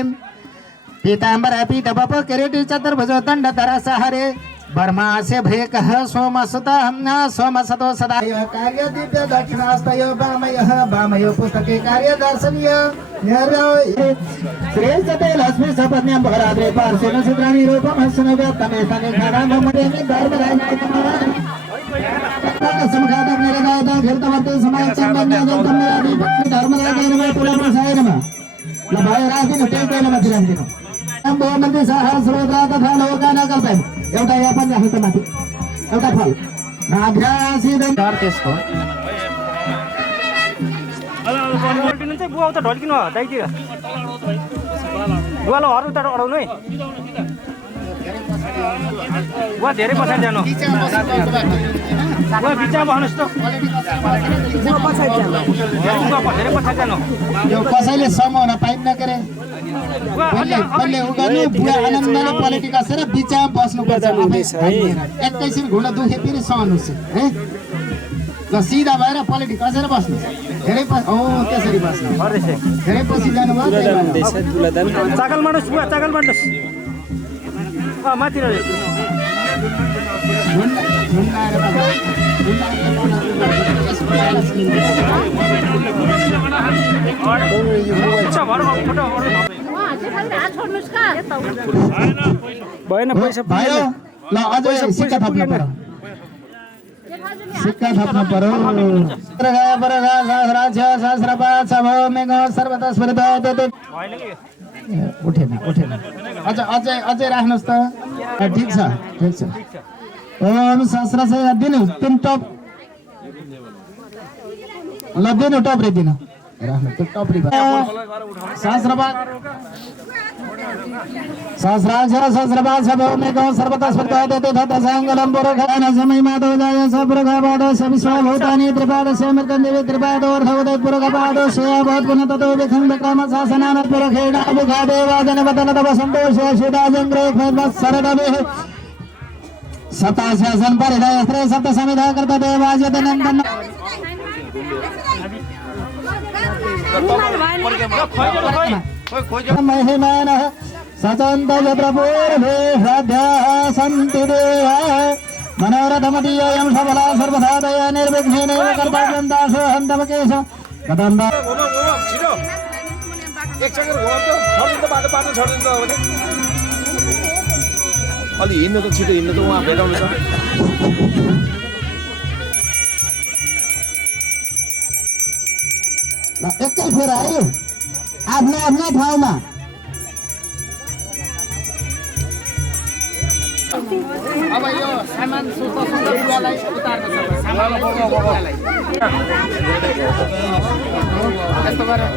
पीताम्बर पीतवप किरीटी चतुर्भुजो दण्डधर सहरे बर्मास्य भ्रेकः सोमसुतः सोमसतो सदा कार्य दिव्य दक्षिणास्तयो वामयो पुस्तके कार्य दर्शनीय श्रेष्ठते लक्ष्मी सपत्न्यां भराद्रे पार्श्वेन सुत्राणि रूपं हस्नव्यत्तमे स्तने खाडां मदेमि धर्मराजसमखादं निरगायतं घृतवती समाचन्दन्याजन्तम्यादि धर्मराजेन मे पुलप्रसाय नमः लभाय राजिन टेके नमः तिरन्दिनो मन्दिर सहस्रोद्रा तथा लोकाना कल्पयन् एउटा यहाँ पनि राख्नु त माथि एउटा फल नाघ्रासिदं त्यसको बुवा उता ढल्किनु दाइतिर बुवालाई अरू उता अडाउनु है बुवा धेरै पछाडि जानु बुवा बिचमा बस्नुहोस् त धेरै पछाडि जानु यो कसैले समाउन पाइन्न के रे पहिले उगानु बुवा आनन्दले पलेटी कसेर बिचमा बस्नुपर्छ एकैछिन घुँडा दुखे फेरि सहनुहोस् है ल सिधा भएर पलेटी कसेर बस्नु धेरै त्यसरी बस्नु धेरै पछि जानुभयो चाकल मार्नुहोस् बुवा चाकल मार्नुहोस् माथि भएन पैसा भयो ल अझै सिक्का थप्नु पर्यो सिक्का थप्नु पर्यो उठेन अझै राख्नुहोस् त ठिक छ ओम सहस्र दिनु तिन टप ल दिनु टप्री दिनु राख्नु त्यो टप्री सहस्रपात सहस्राक्ष सहस्रपात सबोमेको सर्वतः स्पर्धायते तथाङ्गलं पुरखन समयमादो जाय सपुरखपादो सविश्वभूतानि त्रिपादस्य मृतं देवी त्रिपादोर्धवदे पुरखपादो श्रेयभवत् पुनः ततो विखं विक्रम शासनान पुरखेण अभिघादेवाजनवदन तव सन्तोष शिदाजङ्ग्रे खैर्वत्सरदभिः सताशासन परिधय स्त्रे सप्त समिधा कृत देवाजनन्दन महिमानः सचन्तय प्रपूर्वे हृदयः सन्ति देवाः मनोरथमदीयं सबला सर्वदा दया निर्विघ्नेनैव कर्तव्यं दासो हन्तमकेश कदम्ब अलि हिँड्नु त छिटो हिँड्नु त उहाँ भेटाउनु छ एकै फेर आयो आफ्नो आफ्नो ठाउँमा अब यो सामान सुन्दर बुवालाई उतार्न सक्छ सामान बुवालाई यस्तो गरेर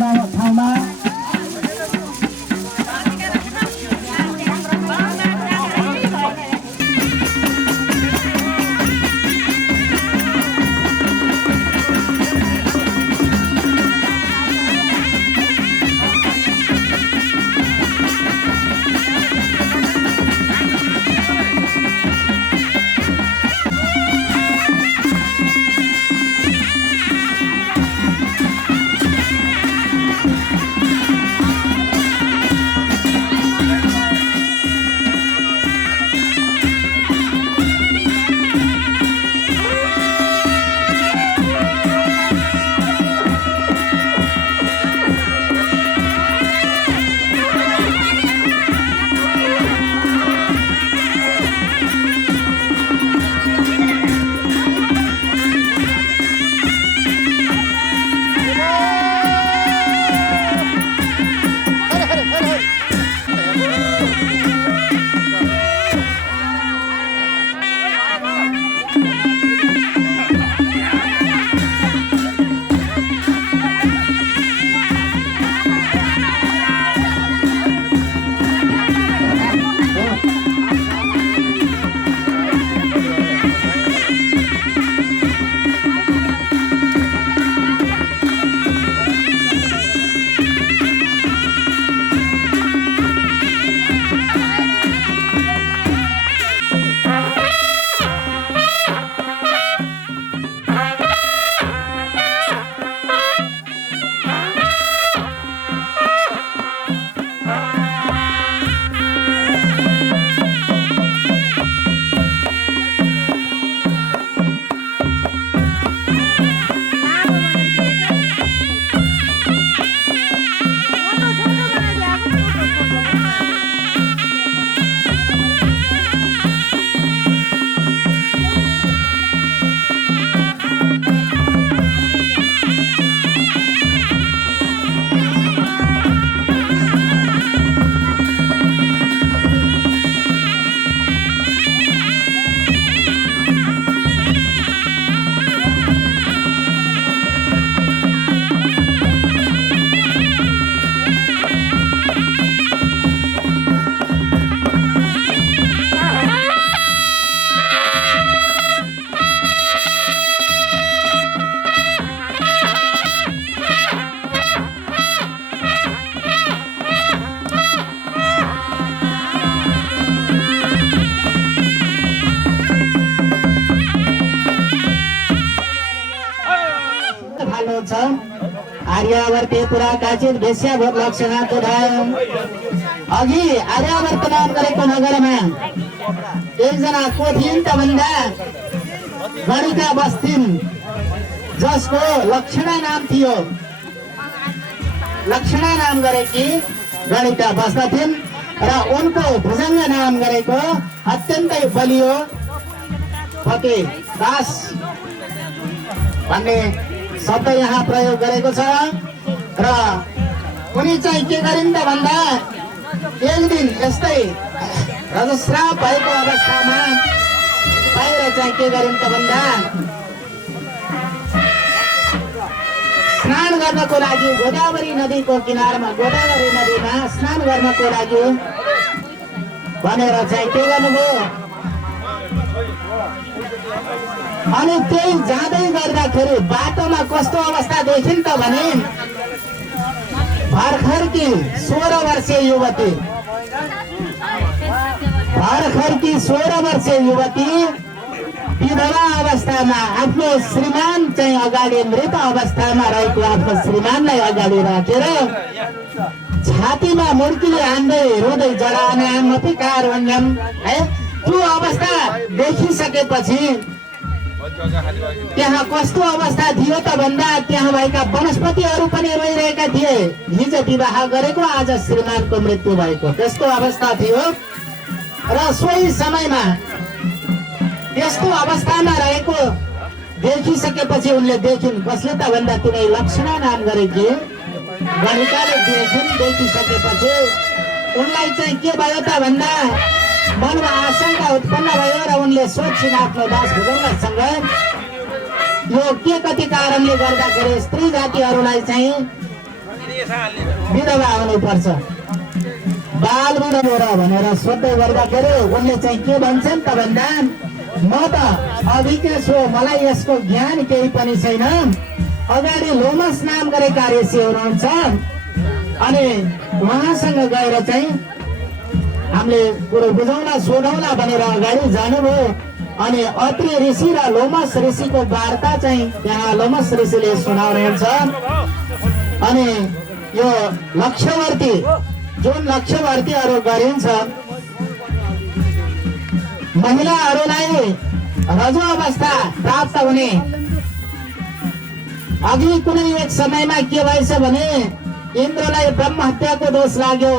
आफ्नो ठाउँमा आर्यावर्ते पुरा काचित वेश्या भोग लक्षणाको धाम अघि आर्यावर्त नाम गरेको नगरमा एकजना को थिइन् त भन्दा गणिका बस्थिन् जसको लक्षणा नाम थियो। लक्षणा नाम गरेकी गणिका बस्दथिन् र उनको भुजङ्ग नाम गरेको अत्यन्तै बलियो फके दास भन्ने शब्द यहाँ प्रयोग गरेको छ। र उनी चाहिँ के गरिन् त भन्दा एक दिन यस्तै रजस्राव भएको अवस्थामा बाहिर चाहिँ के गरिन् त भन्दा स्नान गर्नको लागि गोदावरी नदीको किनारमा गोदावरी नदीमा स्नान गर्नको लागि भनेर चाहिँ के गर्नुभयो। अनि त्यही जाँदै गर्दाखेरि बाटोमा कस्तो अवस्था देखिन् त भने भर्खरकी 16 वर्षीय युवती भर्खरकी 16 वर्षीय युवती विधवा अवस्थामा आफ्नो श्रीमान चाहिँ अगाडि मृत अवस्थामा रहेको आफ्नो श्रीमानलाई अगाडि राखेर छातीमा मुर्कीले हान्दै रुँदै जडानामपि कारवण्यम है त्यो अवस्था देखिसकेपछि त्यहाँ कस्तो अवस्था थियो त भन्दा त्यहाँ भएका वनस्पतिहरू पनि रोइरहेका थिए। हिजो विवाह गरेको आज श्रीमानको मृत्यु भएको त्यस्तो अवस्था थियो। र सोही समयमा त्यस्तो अवस्थामा रहेको देखिसकेपछि उनले देखिन् कसले त भन्दा तिनै लक्षणा नाम गरेकी गणिकाले देखिसकेपछि उनलाई चाहिँ के भयो त भन्दा मनमा आशंका उत्पन्न भयो र उनले सोचिन् आफ्नो दास भुजङ्गसँग यो के कति कारणले गर्दाखेरि स्त्री जातिहरूलाई चाहिँ विधवा हुनुपर्छ। बाल विधवा भनेर सोध्दै गर्दाखेरि उनले चाहिँ के भन्छन् त भन्दा म त अभिज्ञ छु, मलाई यसको ज्ञान केही पनि छैन। अगाडि लोमस नाम गरेका ऋषि हुनुहुन्छ अनि उहाँसँग गएर चाहिँ हामीले कुरो बुझाउला सोधौला भनेर अगाडि जानुभयो। अनि अत्रि ऋषि र लोमस ऋषिको वार्ता चाहिँ त्यहाँ लोमस ऋषिले सुनाउनुहुन्छ। अनि यो लक्ष्यवर्ती जुन लक्ष्यवर्तीहरू गरिन्छ महिलाहरूलाई रजो अवस्था प्राप्त हुने अघि कुनै एक समयमा के भएछ भने इन्द्रलाई ब्रह्म हत्याको दोष लाग्यो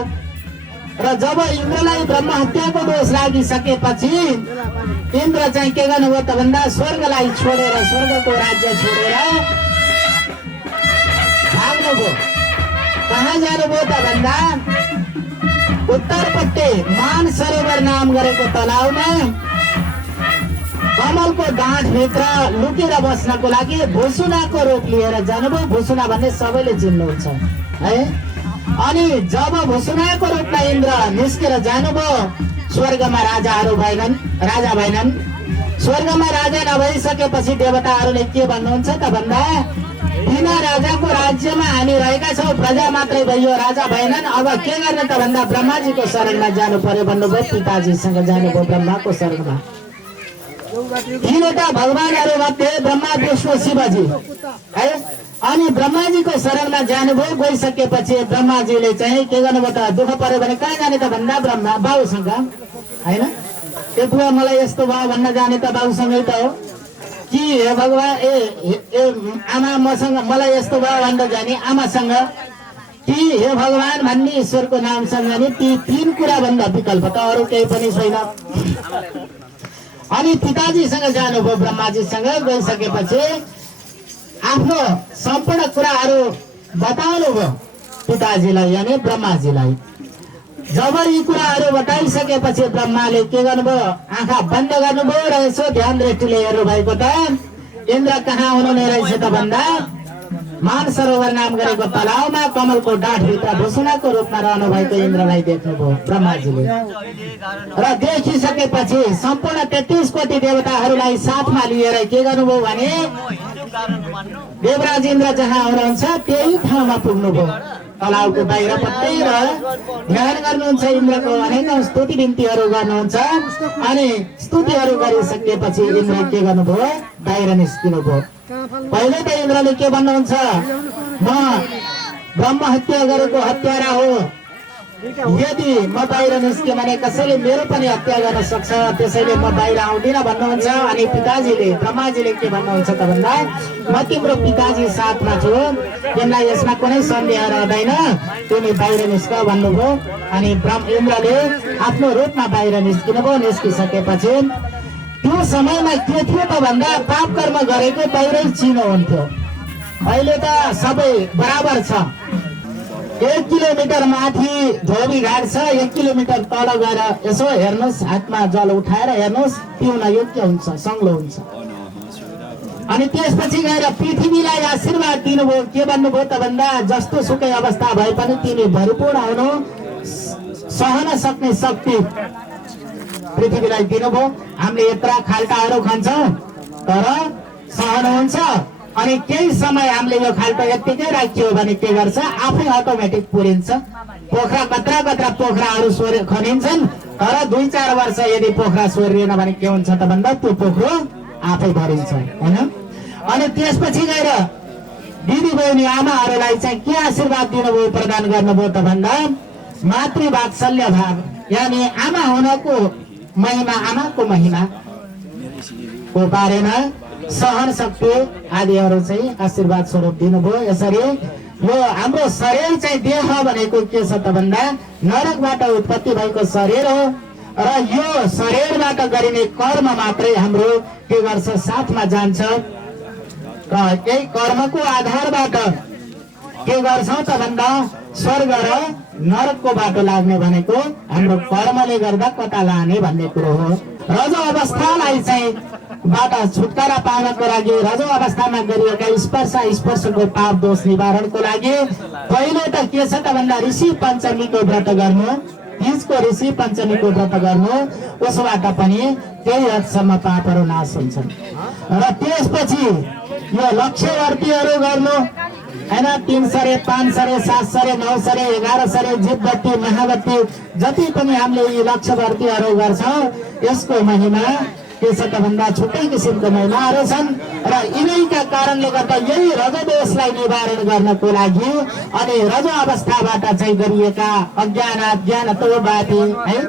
र जब इन्द्रलाई ब्रह्म हत्याको दोष लागिसकेपछि इन्द्र चाहिँ के गर्नुभयो त भन्दा स्वर्गलाई छोडेर स्वर्गको राज्य छोडेर भाग्नुभयो। कहाँ जानुभयो त भन्दा उत्तरपट्टि मान सरोवर नाम गरेको तलाउमा कमलको गाँठभित्र लुकेर बस्नको लागि भुसुनाको रूप लिएर जानुभयो। भुसुना भन्ने सबैले चिन्नुहुन्छ है। अनि जब भुसुनाको रूपमा इन्द्र निस्केर जानुभयो स्वर्गमा राजा भएनन्। स्वर्गमा राजा नभइसकेपछि देवताहरूले के भन्नुहुन्छ त भन्दा बिना राजाको राज्यमा हामी रहेका छौँ, प्रजा मात्रै भयो, राजा भएनन्। अब के गर्ने त भन्दा ब्रह्माजीको शरणमा जानु पर्यो भन्नुभयो। पिताजीसँग जानुभयो ब्रह्माको शरणमा। तीनवटा भगवानहरू मध्ये ब्रह्मा विष्णु शिवजी है। अनि ब्रह्माजीको शरणमा जानुभयो। गइसकेपछि ब्रह्माजीले चाहिँ के गर्नुभयो त दुःख पर्यो भने कहाँ जाने त भन्दा ब्रह्मा बाबुसँग होइन। त्यो बुवा मलाई यस्तो भयो भन्न जाने त बाबुसँगै त हो कि हे भगवान ए आमा मसँग मलाई यस्तो भयो भनेर जाने आमासँग कि हे भगवान भन्ने ईश्वरको नामसँग जाने। ती तीन कुरा भन्दा विकल्प त अरू केही पनि छैन। अनि पिताजीसँग जानुभयो। ब्रह्माजीसँग गइसकेपछि आफ्नो सम्पूर्ण कुराहरू बताउनुभयो पिताजीलाई यानी ब्रह्माजीलाई। जब यी कुराहरू बताइसकेपछि ब्रह्माले के गर्नुभयो आँखा बन्द गर्नुभयो र यसो ध्यान दृष्टिले हेर्नु भएको त इन्द्र कहाँ हुनुहुने रहेछ त भन्दा मान सरोवर नाम गरेको तलाउमा कमलको डाँठभित्र भुसुनाको रूपमा रहनु भएको इन्द्रलाई देख्नुभयो ब्रह्माजीले। र देखिसकेपछि सम्पूर्ण 33 कोटी देवताहरूलाई साथमा लिएर के गर्नुभयो भने देवराज इन्द्र जहाँ हुनुहुन्छ त्यही ठाउँमा पुग्नुभयो। तलाउको बाहिरपट्टि र ध्यान गर्नुहुन्छ इन्द्रको अनेकौं स्तुति बिन्तीहरू गर्नुहुन्छ। अनि स्तुतिहरू गरिसकेपछि इन्द्र के गर्नुभयो बाहिर निस्किनुभयो। पहिले त इन्द्रले के भन्नुहुन्छ म ब्रह्म हत्या गरेको हत्यारा हो, यदि म बाहिर निस्के भने कसैले मेरो पनि हत्या गर्न सक्छ, त्यसैले म बाहिर आउँदिन भन्नुहुन्छ। अनि पिताजीले ब्रह्माजीले के भन्नुहुन्छ त भन्दा म तिम्रो पिताजी साथमा छु, तिमीलाई यसमा कुनै सन्देह रहँदैन, तिमी बाहिर निस्क भन्नुभयो। अनि इन्द्रले आफ्नो रूपमा बाहिर निस्किनुभयो। निस्किसकेपछि त्यो समयमा के थियो त भन्दा पाप कर्म गरेको बाहिरै चिनो हुन्थ्यो। अहिले त सबै बराबर छ। 1 किलोमिटर माथि धोबी घाट छ, 1 किलोमिटर तल गएर यसो हेर्नुहोस्, हातमा जल उठाएर हेर्नुहोस्, पिउन योग्य हुन्छ, सङ्लो हुन्छ। अनि त्यसपछि गएर पृथ्वीलाई आशीर्वाद दिनुभयो। के भन्नुभयो त भन्दा जस्तो सुकै अवस्था भए पनि तिमी भरिपूर्ण हुनु, सहन सक्ने शक्ति पृथ्वीलाई दिनुभयो। हामीले यत्रा खाल्टाहरू खान्छौँ तर सहन हुन्छ। अनि केही समय हामीले यो खाल्टो यत्तिकै राखियो भने के गर्छ आफै अटोमेटिक पुरिन्छ। पोखरा कत्रा पोखराहरू खनिन्छन् तर 2-4 वर्ष यदि पोखरा सोरिएन भने के हुन्छ त भन्दा त्यो पोखरो आफै भरिन्छ हैन। अनि त्यसपछि गएर दिदी बहिनी आमाहरूलाई चाहिँ के आशीर्वाद दिनुभयो प्रदान गर्नुभयो त भन्दा मातृवात्सल्य भाव यानी आमा हुनको महिमा, आमाको महिमा को बारेमा सहन शक्ति आदिहरू चाहिँ आशीर्वाद स्वरूप दिनुभयो। यसरी यो हाम्रो शरीर चाहिँ देह भनेको के छ त भन्दा नरकबाट उत्पत्ति भएको शरीर हो र यो शरीरबाट गरिने कर्म मात्रै हाम्रो के गर्छ साथमा जान्छ। र यही कर्मको आधारबाट के गर्छौँ त भन्दा स्वर्ग र नरकको बाटो लाग्ने भनेको हाम्रो कर्मले गर्दा कता लाने भन्ने कुरो हो। रजो अवस्थालाई चाहिँ बाट छुटकारा पाउनको लागि रजो अवस्थामा गरिएका स्पर्शको पाप दोष निवारणको लागि पहिलो त के छ त भन्दा ऋषि पञ्चमीको व्रत गर्नु, तीजको ऋषि पञ्चमीको व्रत गर्नु, उसबाट पनि केही हदसम्म पापहरू नाश हुन्छन्। र त्यसपछि यो लक्ष्यवर्तीहरू गर्नु हैन, 3 सरे 5 सरे 7 सरे 9 सरे 11 सरे जीवबत्ती महाबत्ती जति पनि हामीले यी लक्ष्यवर्तीहरू गर्छौँ, यसको महिमा के छ त भन्दा छुट्टै किसिमको महिमाहरू छन्। र यिनैका कारणले गर्दा यही रजोदोषलाई निवारण गर्नको लागि अनि रजो अवस्थाबाट चाहिँ गरिएका अज्ञानतोबाटी है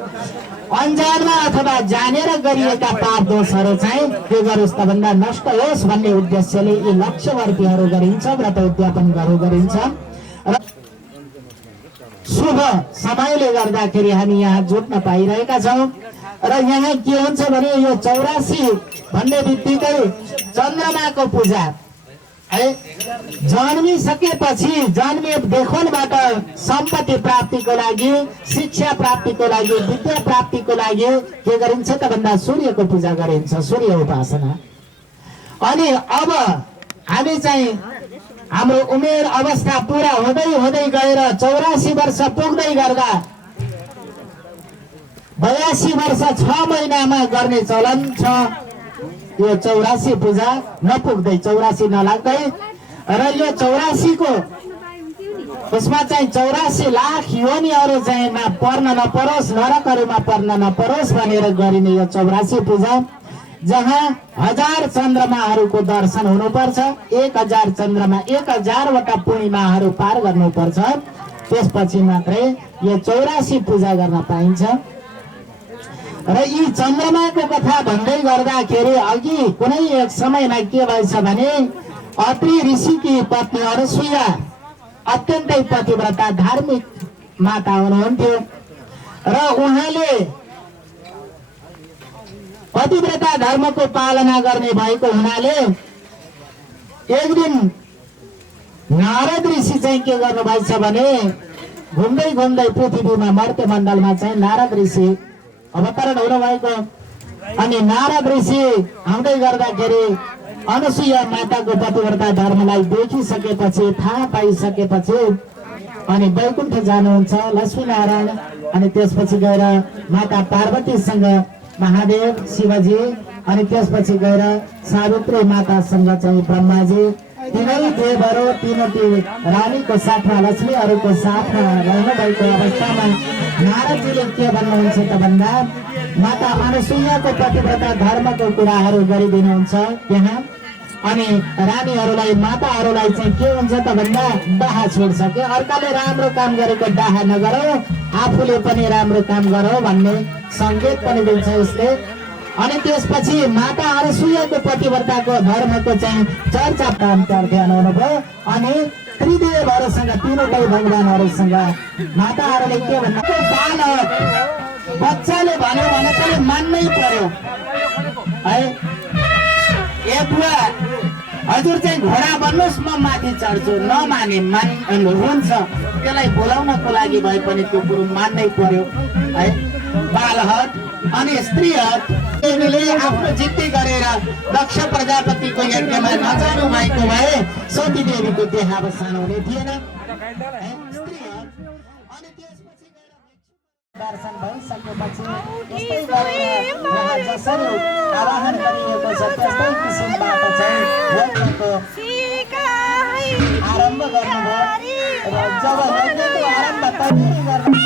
अन्जानमा अथवा जानेर गरिएका पाप दोषहरू चाहिँ के गरोस् त भन्दा नष्ट होस् भन्ने उद्देश्यले यी लक्ष्यवर्तीहरू गरिन्छ, व्रत उद्यापन गरिन्छ। र शुभ समयले गर्दाखेरि हामी यहाँ जुट्न पाइरहेका छौँ। र यहाँ के हुन्छ भने यो 84 भन्ने बित्तिकै चन्द्रमाको पूजा है, जन्मिसकेपछि जन्मेदेखिबाट सम्पत्ति प्राप्तिको लागि, शिक्षा प्राप्तिको लागि, विद्या प्राप्तिको लागि के गरिन्छ त भन्दा सूर्यको पूजा गरिन्छ, सूर्य उपासना। अनि अब हामी चाहिँ हाम्रो उमेर अवस्था पुरा हुँदै हुँदै गएर 84 वर्ष पुग्दै गर्दा 82 वर्ष 6 महिनामा गर्ने चलन छ यो 84 पूजा नपुग्दै, 84 नलाग्दै। र यो 84 को उसमा चाहिँ 84 लाख योनिहरू चाहिँ पर्न नपरोस्, नरकहरूमा पर्न नपरोस् भनेर गरिने यो 84 पूजा, जहाँ 1000 चन्द्रमाहरूको दर्शन हुनुपर्छ, 1000 चन्द्रमा 1000 वटा पूर्णिमाहरू पार गर्नुपर्छ, त्यसपछि मात्रै यो 84 पूजा गर्न पाइन्छ। र यी चन्द्रमाको कथा भन्दै गर्दाखेरि अघि कुनै एक समयमा के भएछ भने अत्रि ऋषिकी पत्नी अनसुया अत्यन्तै पतिव्रता धार्मिक माता हुनुहुन्थ्यो र उहाँले पतिव्रता धर्मको पालना गर्ने भएको हुनाले एक दिन नारद ऋषि चाहिँ के गर्नु भएछ भने घुम्दै घुम्दै पृथ्वीमा मर्त्य मण्डलमा चाहिँ नारद ऋषि अवतरण हुनु भएको। अनि नारद ऋषि आउँदै गर्दाखेरि अनसुया माताको पतिव्रता धर्मलाई देखिसकेपछि, थाहा पाइसकेपछि अनि वैकुण्ठ जानुहुन्छ लक्ष्मीनारायण। अनि त्यसपछि गएर माता पार्वतीसँग महादेव शिवजी, अनि त्यसपछि गएर सावित्री मातासँग चाहिँ ब्रह्माजी, तीनै देवहरू तीनवटी रानीको साथमा लक्ष्मीहरूको साथमा रहनु भएको अवस्थामा नारदजीले के भन्नुहुन्छ त भन्दा माता अनसुयाको पतिव्रता धर्मको कुराहरू गरिदिनुहुन्छ त्यहाँ। अनि रानीहरूलाई माताहरूलाई चाहिँ के हुन्छ त भन्दा डाहा छोड्छ कि अर्काले राम्रो काम गरेको डाहा नगरौ, आफूले पनि राम्रो काम गरौ भन्ने सङ्केत पनि दिन्छ यसले। अनि त्यसपछि माता अनसुयाको पतिव्रताको धर्मको चाहिँ चर्चा ध्यान हुनुभयो। अनि त्रिदेवहरूसँग तीनवटै भगवानहरूसँग माताहरूले के भन्नु बालक बच्चाले भन्यो भने पनि मान्नै पर्यो है। ए बुवा हजुर चाहिँ घोडा बन्नुहोस् म माथि चढ्छु, नमाने हुन्छ, त्यसलाई बोलाउनको लागि भए पनि त्यो कुरो मान्नै पर्यो है। बालहट अनि स्त्रीहट देवीले आफ्नो जिद्दी गरेर दक्ष प्रजापतिको यज्ञमा नजानु भएको भए सती देवीको देहावसान हुने थिएन। दर्शन भइसकेपछि यस्तै गरेर उहाँ जसरी आवाहन गरिएको छ त्यस्तै किसिमबाट चाहिँ यज्ञको आरम्भ गर्नुभयो। र जब यज्ञको आरम्भ तयारी गर्नु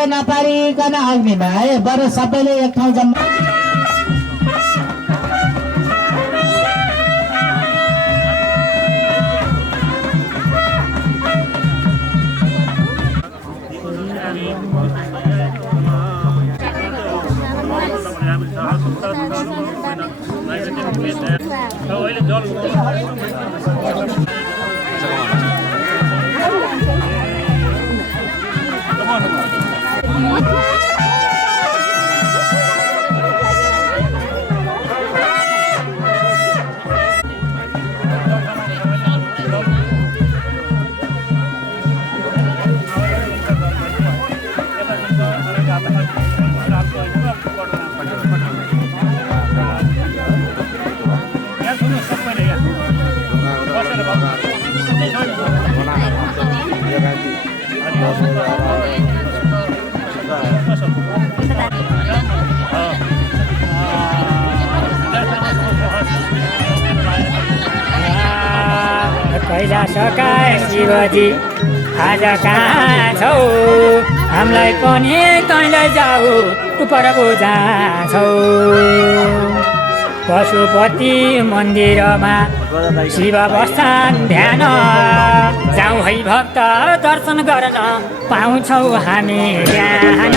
बरु नपारिकन अग्निमा है बरु सबैले एक ठाउँ जम्मा कैलाशका शिवजी आज कहाँ छौ हामीलाई पनि तैँलाई जाऊ उपरको जान्छौ पशुपति मन्दिरमा शिव बस्छन् ध्यान जाउँ है भक्त दर्शन गर्न पाउँछौ हामी ज्ञान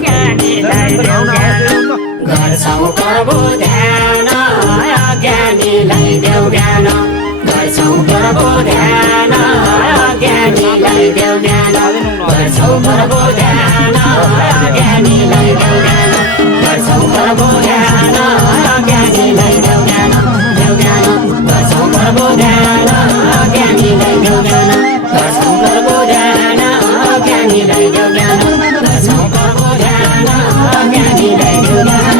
ज्ञानीलाई देऊ ज्ञान गर्छौ प्रभु ध्यान ज्ञानीलाई देऊ ज्ञान गर्छौ प्रभु ध्यान ज्ञानीलाई देऊ ज्ञान गर्छौ प्रभु ध्यान ज्ञानीलाई देऊ ज्ञान गर्छौ प्रभु ध्यान ज्ञानीलाई देऊ ज्ञान गर्छौ प्रभु ध्यान ज्ञानीलाई देऊ ज्ञान गर्छौ प्रभु ध्यान ज्ञानीलाई देऊ ज्ञान गर्छौ प्रभु ध्यान ज्ञानीलाई देऊ ज्ञान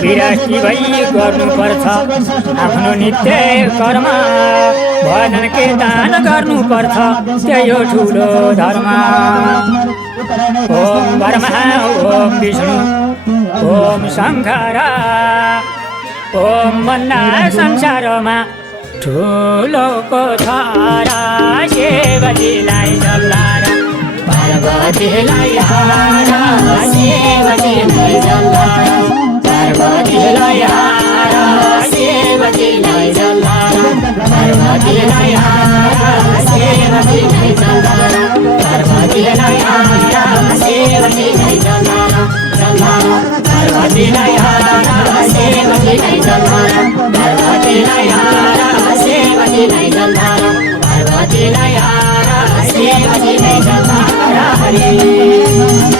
गृहस्थी भई गर्नुपर्छ आफ्नो नित्य कर्म भजन कीर्तन गर्नुपर्छ त्यही हो ठुलो धर्म ओम ब्रह्मा ओम विष्णु ओम शङ्कर ओम भन्दा संसारमा ठुलोको छर शिवजीलाई जल्लाएर पार्वतीलाई हार शिवजीलाई जल्लाएर पार्वतीलाई हार शिवजीलाई जल्लाएर पार्वतीलाई हार शिवजीलाई जल्लाएर पार्वतीलाई हार शिवजीलाई जल्लाएर पार्वतीलाई हार शिवजीलाई जल्लाएर पार्वतीलाई हार शिवजीलाई जल्लाएर पार्वतीलाई हार शिवजीलाई जल्लाएर हरि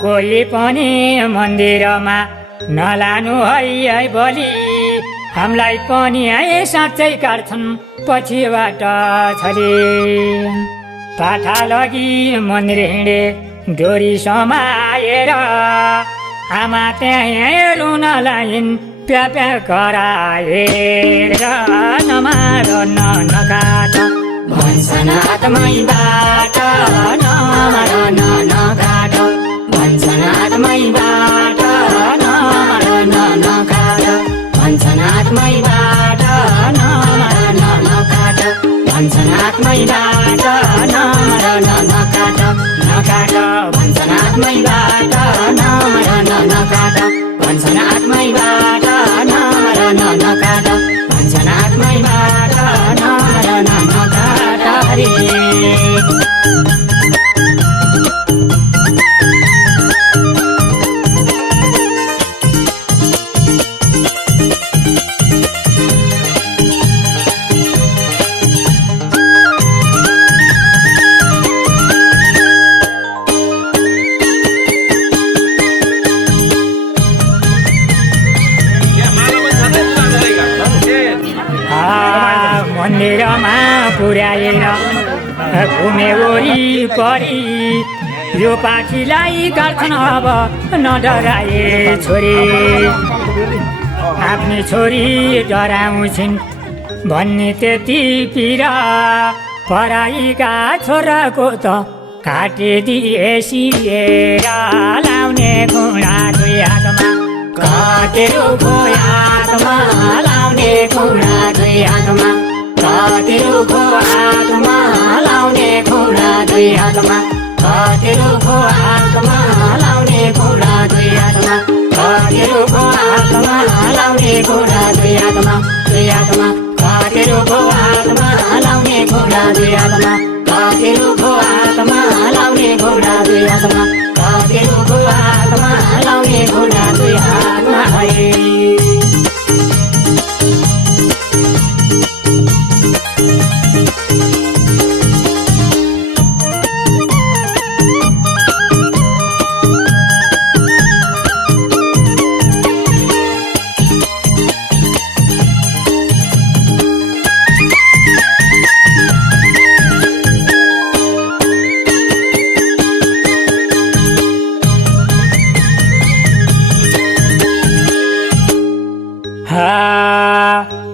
कोही पनि मन्दिरमा नलानु है बलि हामीलाई पनि है साँच्चै काट्छन् पछिबाट छले पाठा लगी मन्दिर हिँडे डोरी समाएर आमा त्यहाँ रुन लाइन् प्या प्या कराएर नमार नकाट भन्छन् आत्मैबाट नमार नकाट भन्छन् आत्मैबाट नमार नकाट भन्छन् आत्मैबाट नमार नकाट भन्छन् आत्मैबाट नमार नकाट नकाट भन्छन् आत्मैबाट नमार नकाट भन्छन् आत्मैबाट नमार नकाट भन्छन् आत्मैबाट नमार नकाट हरि यो पाठीलाई गर्छन् अब नडराए छोरी आफ्नी छोरी डराउँछिन् भन्ने त्यति पिरा पराईका छोराको त काटिदिए सिएर लाउने खुँडा दुई हातमा कतिरुको हातमा लाउने खुँडा दुई हातमा कतिरुको हातमा लाउने खुँडा दुई हातमा कतिरुको हातमा लाउने खुँडा दुई हातमा कतिरुको हातमा लाउने खुँडा दुई हातमा कतिरुको हातमा लाउने खुँडा दुई हातमा कतिरुको हातमा लाउने खुँडा दुई हातमा कतिरुको हातमा लाउने खुँडा दुई हातमा है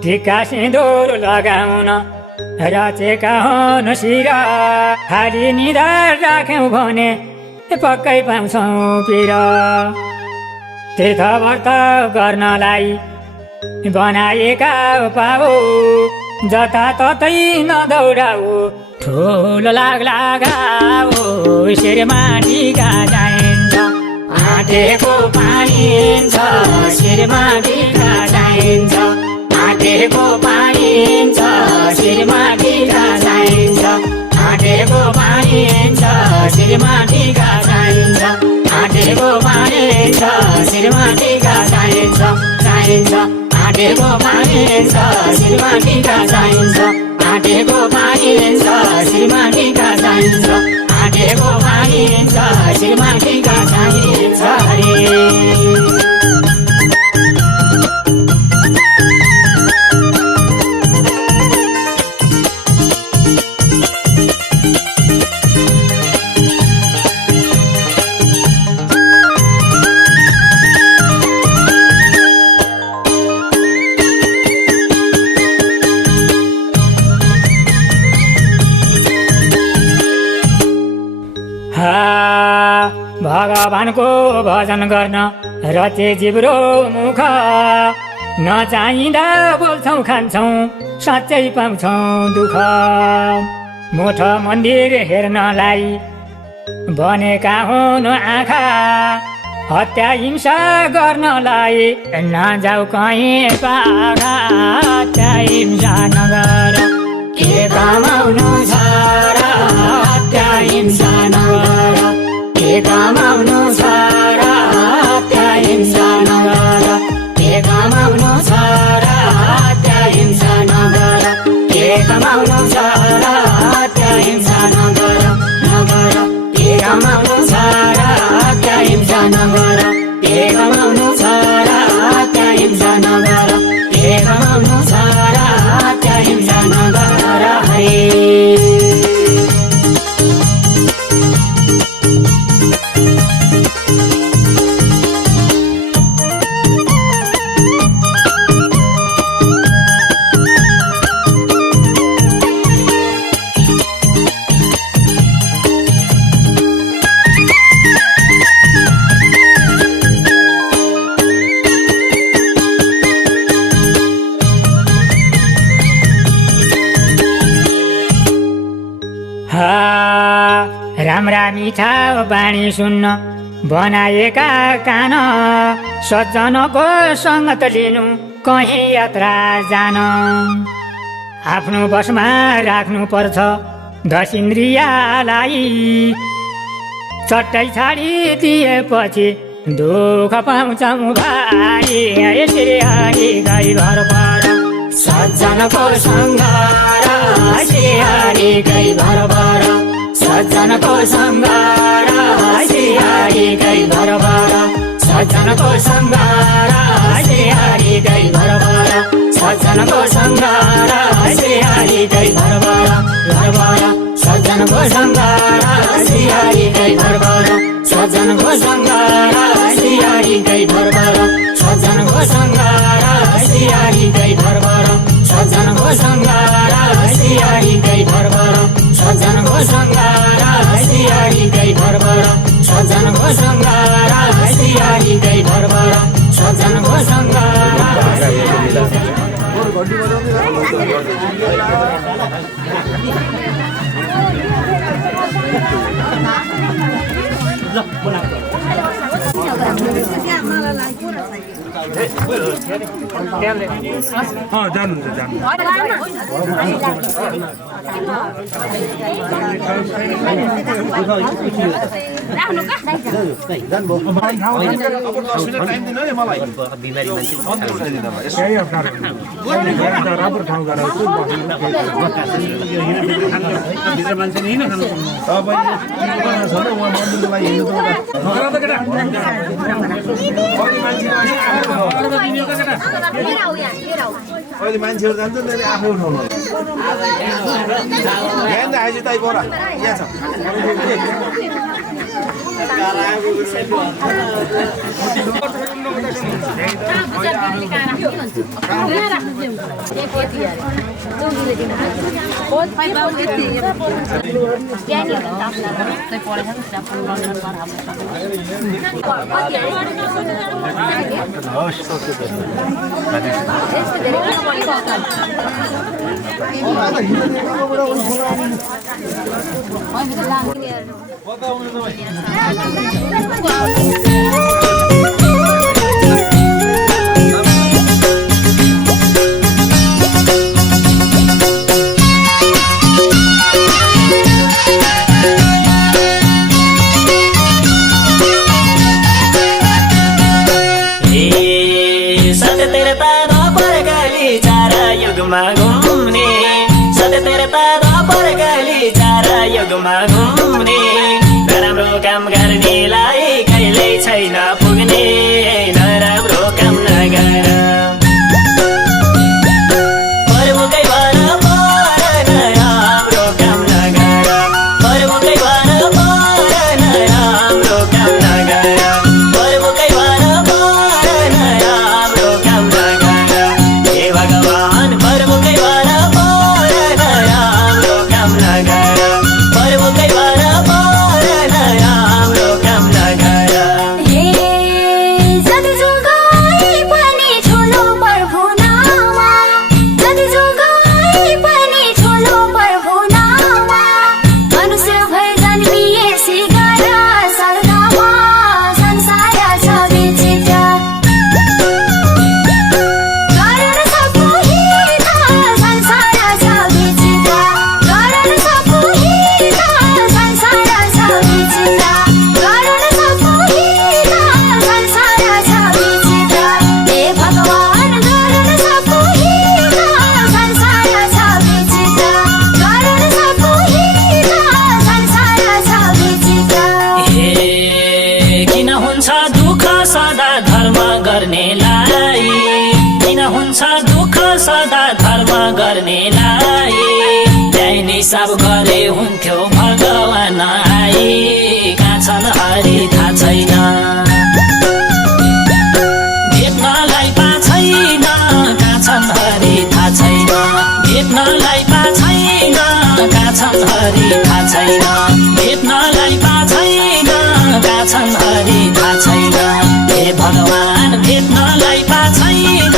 टिका सिन्दुर लगाउन रचेका हुन् शिर खाली निधार राख्यौँ भने पक्कै पाउँछौँ पिर तीर्थव्रत गर्नलाई बनाएका पाऊ जताततै नदौडाऊ ठुलो लाग्लागाऊ शिरमा टिका चाहिन्छ आँटेको पाइन्छ शिरमा टिका चाहिन्छ आँटेको पाइन्छ शिरमा टिका चाहिन्छ आँटेको पाइन्छ शिरमा टिका चाहिन्छ आँटेको पाइन्छ शिरमा टिका चाहिन्छ आँटेको पाइन्छ शिरमा टिका चाहिन्छ आँटेको पाइन्छ शिरमा टिका चाहिन्छ आँटेको पाइन्छ शिरमा टिका चाहिन्छ हरे भगवानको भजन गर्न रचे जिब्रो मुख नचाहिँदा बोल्छौँ खान्छौँ साँच्चै पाउँछौँ दुःख मोठ मन्दिर हेर्नलाई बनेका हुन् आँखा हत्या हिंसा गर्नलाई नजाऊ कहीँ पाखा हत्या हिंसा नगर के कमाउनु छ र हत्या हिंसा नगर के कमाउनु छ र हत्या हिंसा नगर के कमाउनु छ र हत्या हिंसा नगर के कमाउनु छ र हत्या हिंसा नगर के कमाउनु छ र हत्या हिंसा नगर के कमाउनु छ र हत्या हिंसा नगर के कमाउनु छ र हत्या हिंसा नगर हरे राम्रा मिठा बाणी सुन्न बनाएका कान सज्जनको सङ्गत लिनु कहीँ यात्रा जान आफ्नो बसमा राख्नु पर्छ 10 इन्द्रियलाई चट्टै छाडिदिएपछि दुःख पाउँछौँ भाइ यसरी हरि गई भर पर सज्जनको सङ्ग श्री हरि गई भर पर सज्जनको सङ्ग श्री हरि गई भर पर सज्जनको सङ्ग श्री हरि गई भर पर सज्जनको सङ्ग श्री हरि गई भर पर सज्जनको सङ्ग सियारीकै भरभर सजनको सङ्गार सियारीकै भरभर सजनको सङ्गार सियारीकै भरभर सजनको सङ्गार सियारीकै भरभर सजनको सङ्गार सियारीकै भरभर सजनको सङ्गार सियारीकै भरभर सजनको सङ्गार अहिले मान्छेहरू जान्छ नि आफै उठाउनु यहाँ आएछ ताई गोरा यहाँ छ घुम्ने सत्यता पर गली चारा युगमा घुम्ने नराम्रो काम गर्नेलाई कहिल्यै छैन पुग्ने नराम्रो काम नगर परमुकै भर नराम्रो काम नगर परमुकै भर नराम्रो काम नगर परमुकै भर नराम्रो काम नगर हे भगवान परमुकै भर नराम्रो काम नगर परमुकै भर नराम्रो काम नगर हे जतिजुगै पनि ठुलो प्रभु नाममा जतिजुगै पनि ठुलो प्रभु नाममा मनुष्य भई जन्मिएसी गाह्रो स्वर्गमा संसार छ विचित्र गर्न सक्नु हित संसार छ विचित्र गर्न सक्नु हित संसार छ विचित्र गर्न सक्नु हित संसार छ विचित्र हे भगवान गर्न सक्नु हित संसार छ विचित्र गर्न सक्नु हित संसार छ विचित्र हे किन हुन्छ दुःख सदा धर्म गर्नेलाई किन हुन्छ दुःख सदा धर्म गर्नेलाई न्याय निसाब गरे हुन्थ्यो भगवान आई कहाँ छन् हरि थाहा छैन भेट्नलाई पा छैन कहाँ छन् हरि थाहा छैन भेट्नलाई पा छैन कहाँ छन् हरि थाहा छैन भेट्नलाई पा छैन कहाँ छन् हरि थाहा छैन हे भगवान भेट्नलाई पा छैन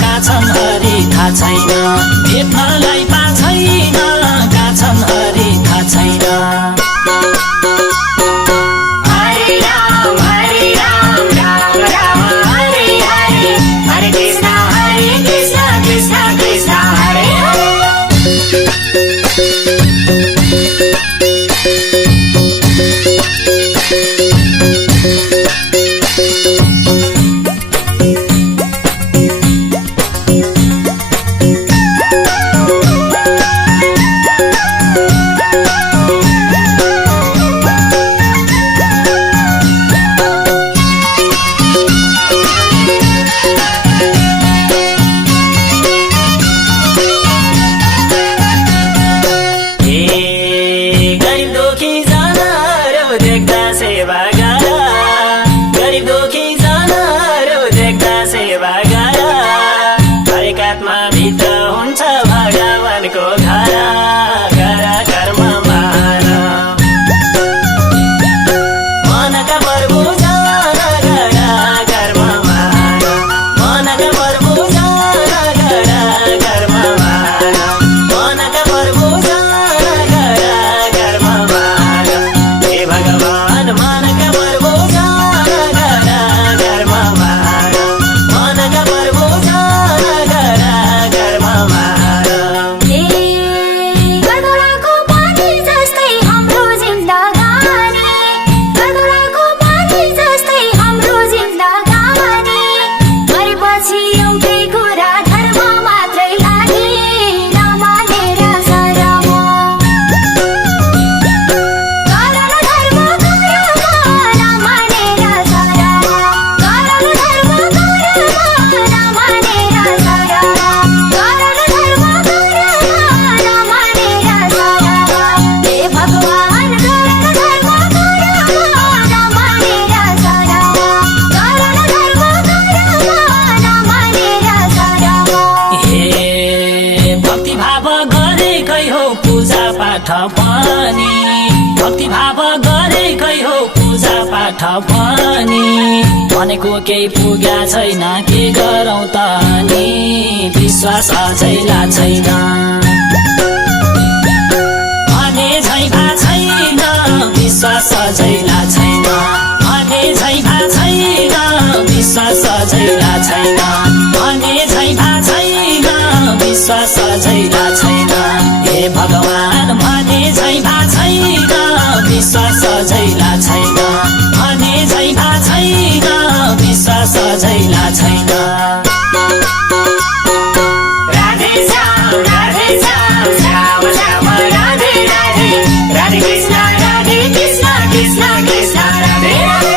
कहाँ छन् हरि थाहा छैन भेट्नलाई पा छैन कहाँ छन् हरि थाहा छैन हरे राम राम राम हरे हरे हरे कृष्ण कृष्ण कृष्ण हरे हरे पाठ पनि भनेको केही पुग्या छैन के गरौँ त नि विश्वास अझैला छैन भने झै भा छैन विश्वास अझैला छैन भने झै भा छैन विश्वास अझैला छैन भने झै भा छैन विश्वास अझैला छैन हे भगवान भने झै भा छैन विश्वास अझैला छैन भने झै भा छैन विश्वास अझैला छैन राधे श्याम श्याम श्याम राधे राधे राधे कृष्ण कृष्ण कृष्ण राधे राधे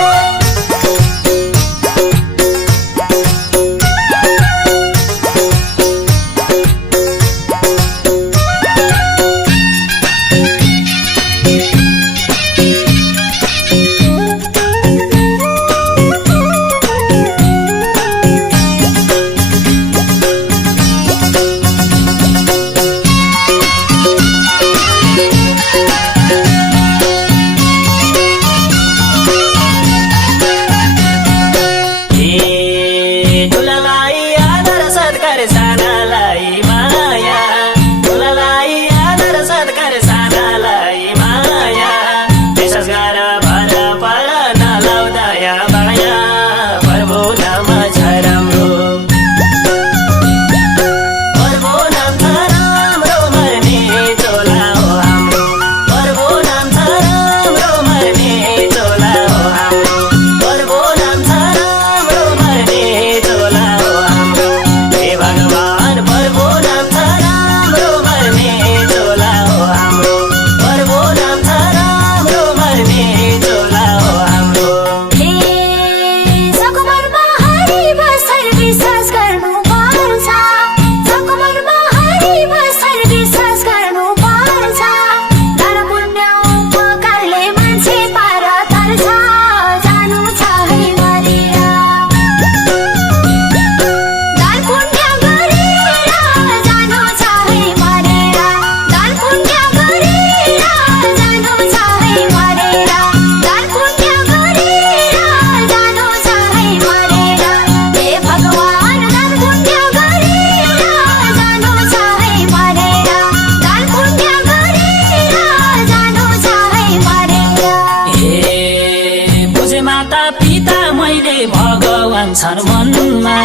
छन् मनमा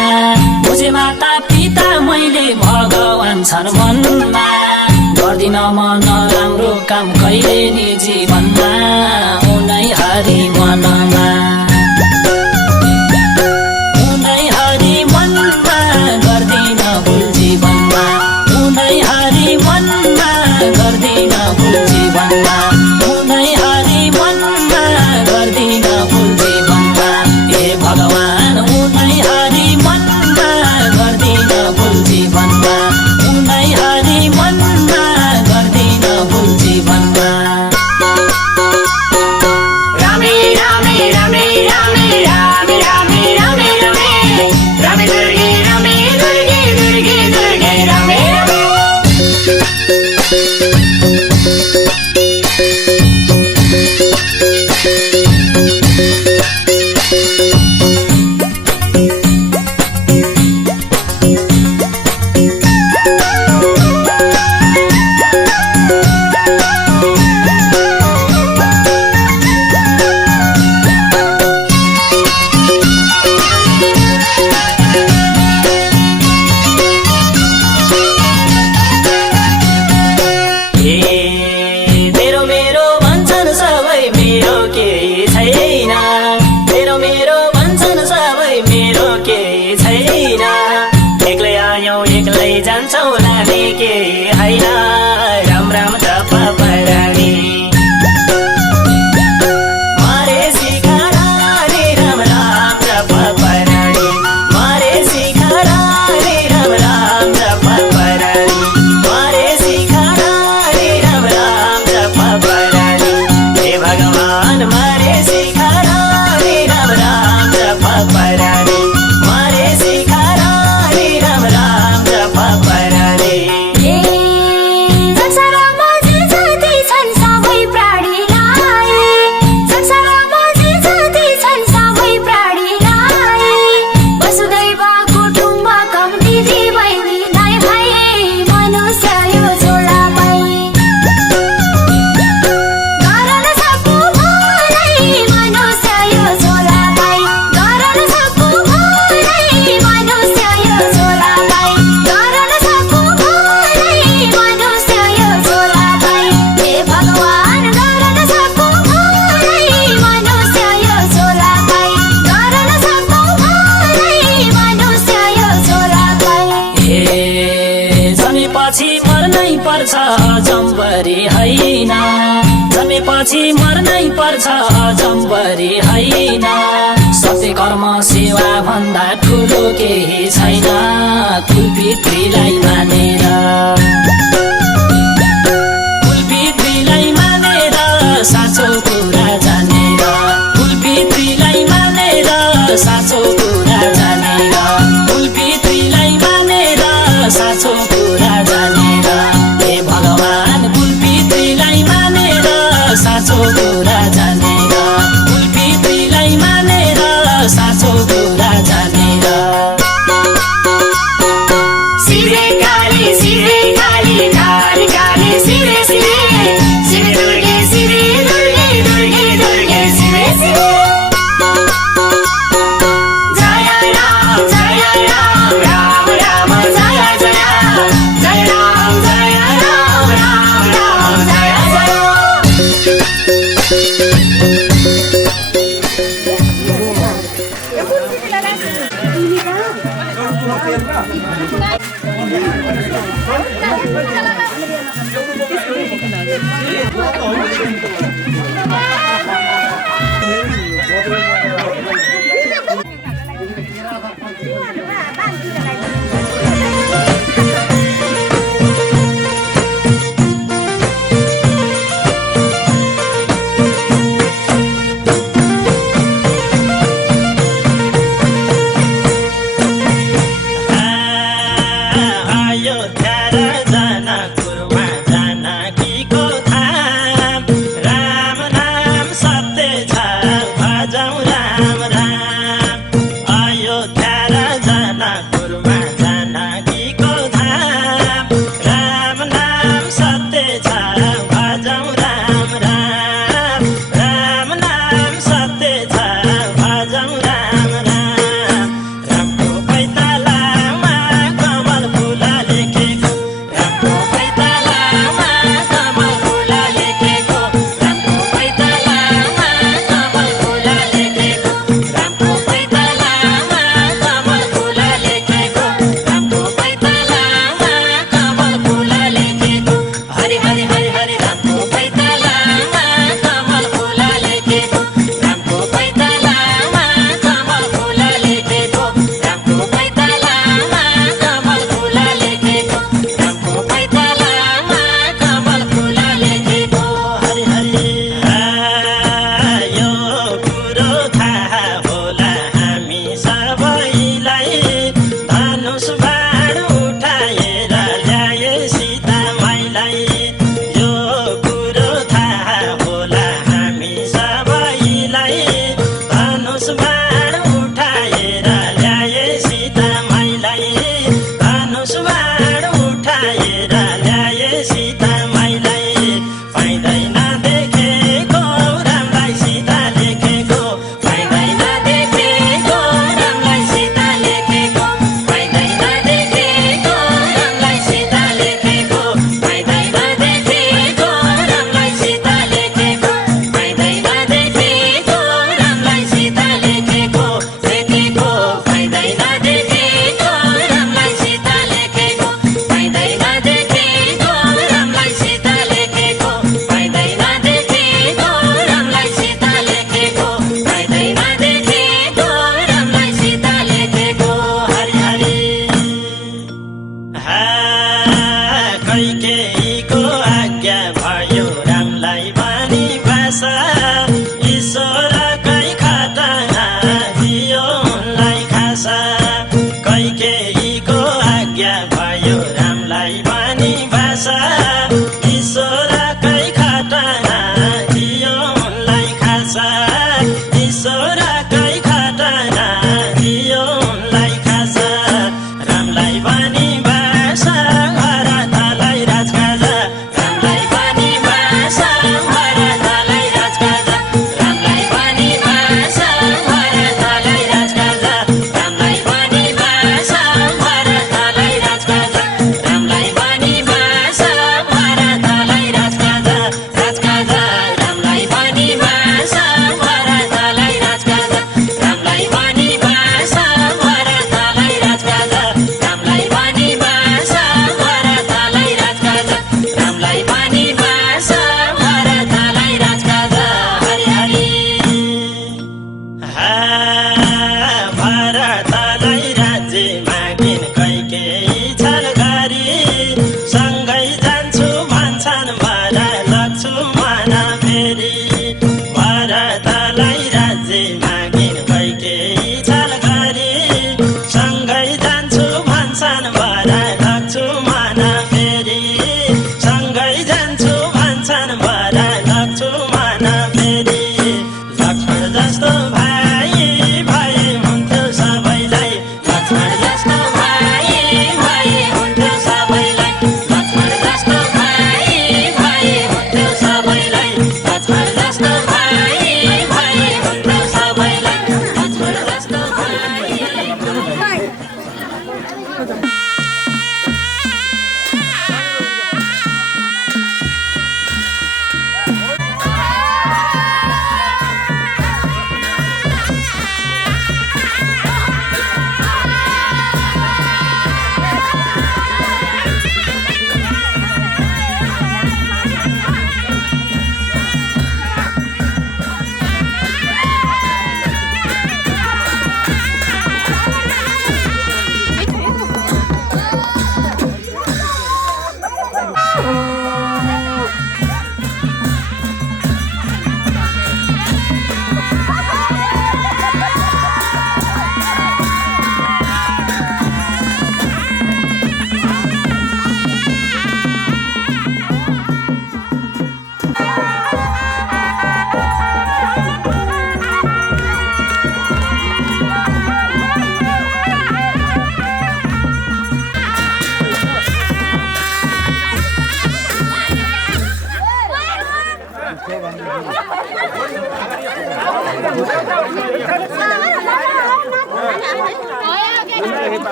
बुझे माता पिता मैले भगवान छन् मनमा गर्दिन म नराम्रो काम कहिले नि जीवनमा उनै हरि मनमा उनै हरि मनमा गर्दिन भुल जीवनमा उनै हरि मनमा गर्दिन भुल जीवनमा उनै हरि मनमा गर्दिन भुल जीवनमा हे भगवान उनै हरि मनमा गर्दिन भुल जीवनमा उनै हरि मनमा गर्दिन भुल जीवनमा रामे रामे रामे रामे रामे रामे रामे रामे रामे दुर्गे रामे दुर्गे दुर्गे दुर्गे रामे हे पर्छ जम्बरी होइन जन्मेपछि मर्नै पर्छ जम्बरी होइन सत्य कर्म सेवा भन्दा ठुलो केही छैन कुलपितृलाई मानेर कुलपितृलाई मानेर साँचो कुरा जानेर कुलपितृलाई मानेर साँचो कुरा जानेर कुलपितृलाई मानेर साँचो कुरा जानेर हे भगवान कुलपितृलाई मानेर साँचो कुरा जानेर कुलपितृलाई मानेर साँचो कुरा जानेर शिवे काली काली काली शिवे शिवे शिवे दुर्गे शिवे दुर्गे दुर्गे दुर्गे शिवे शिवे जय राम राम राम जय जय जय राम राम राम जय जय अयोध्या र जनकपुरमा जानकीको धाम राम नाम सत्य छ भजौँ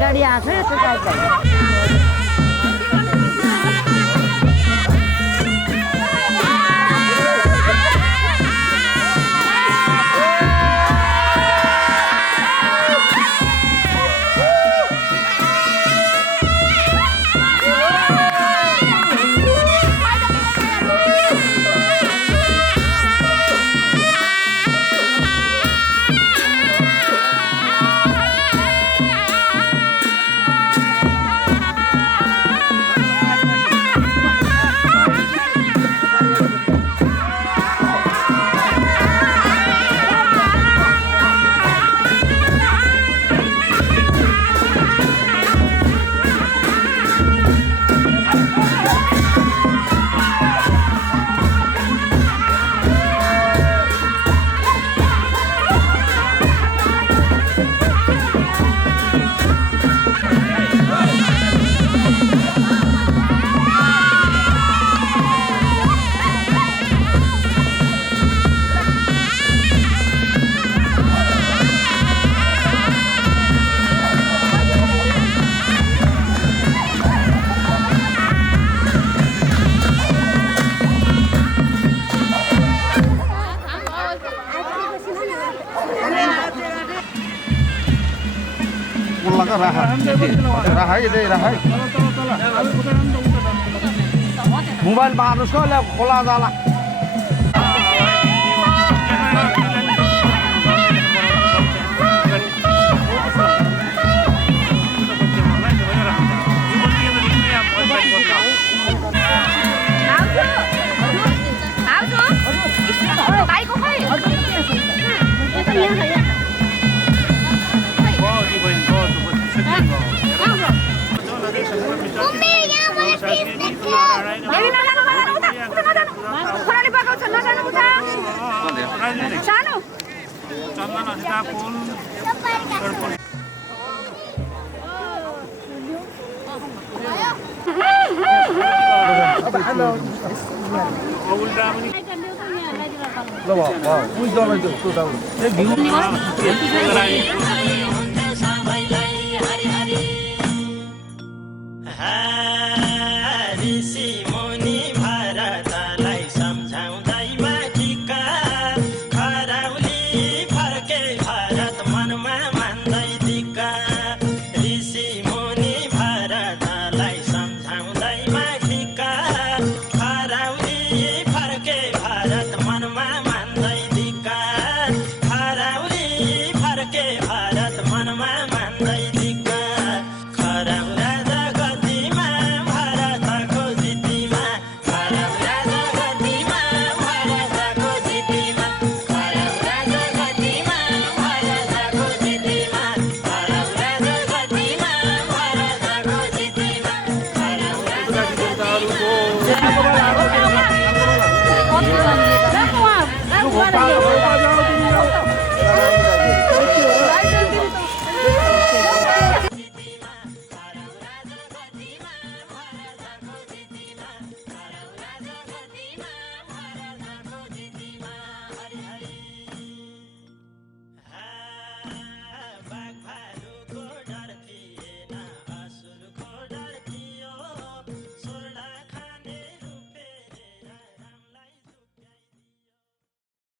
गाडी आएको छ सुकाइ मोबाइल मार्नुहोस् न खोला जाला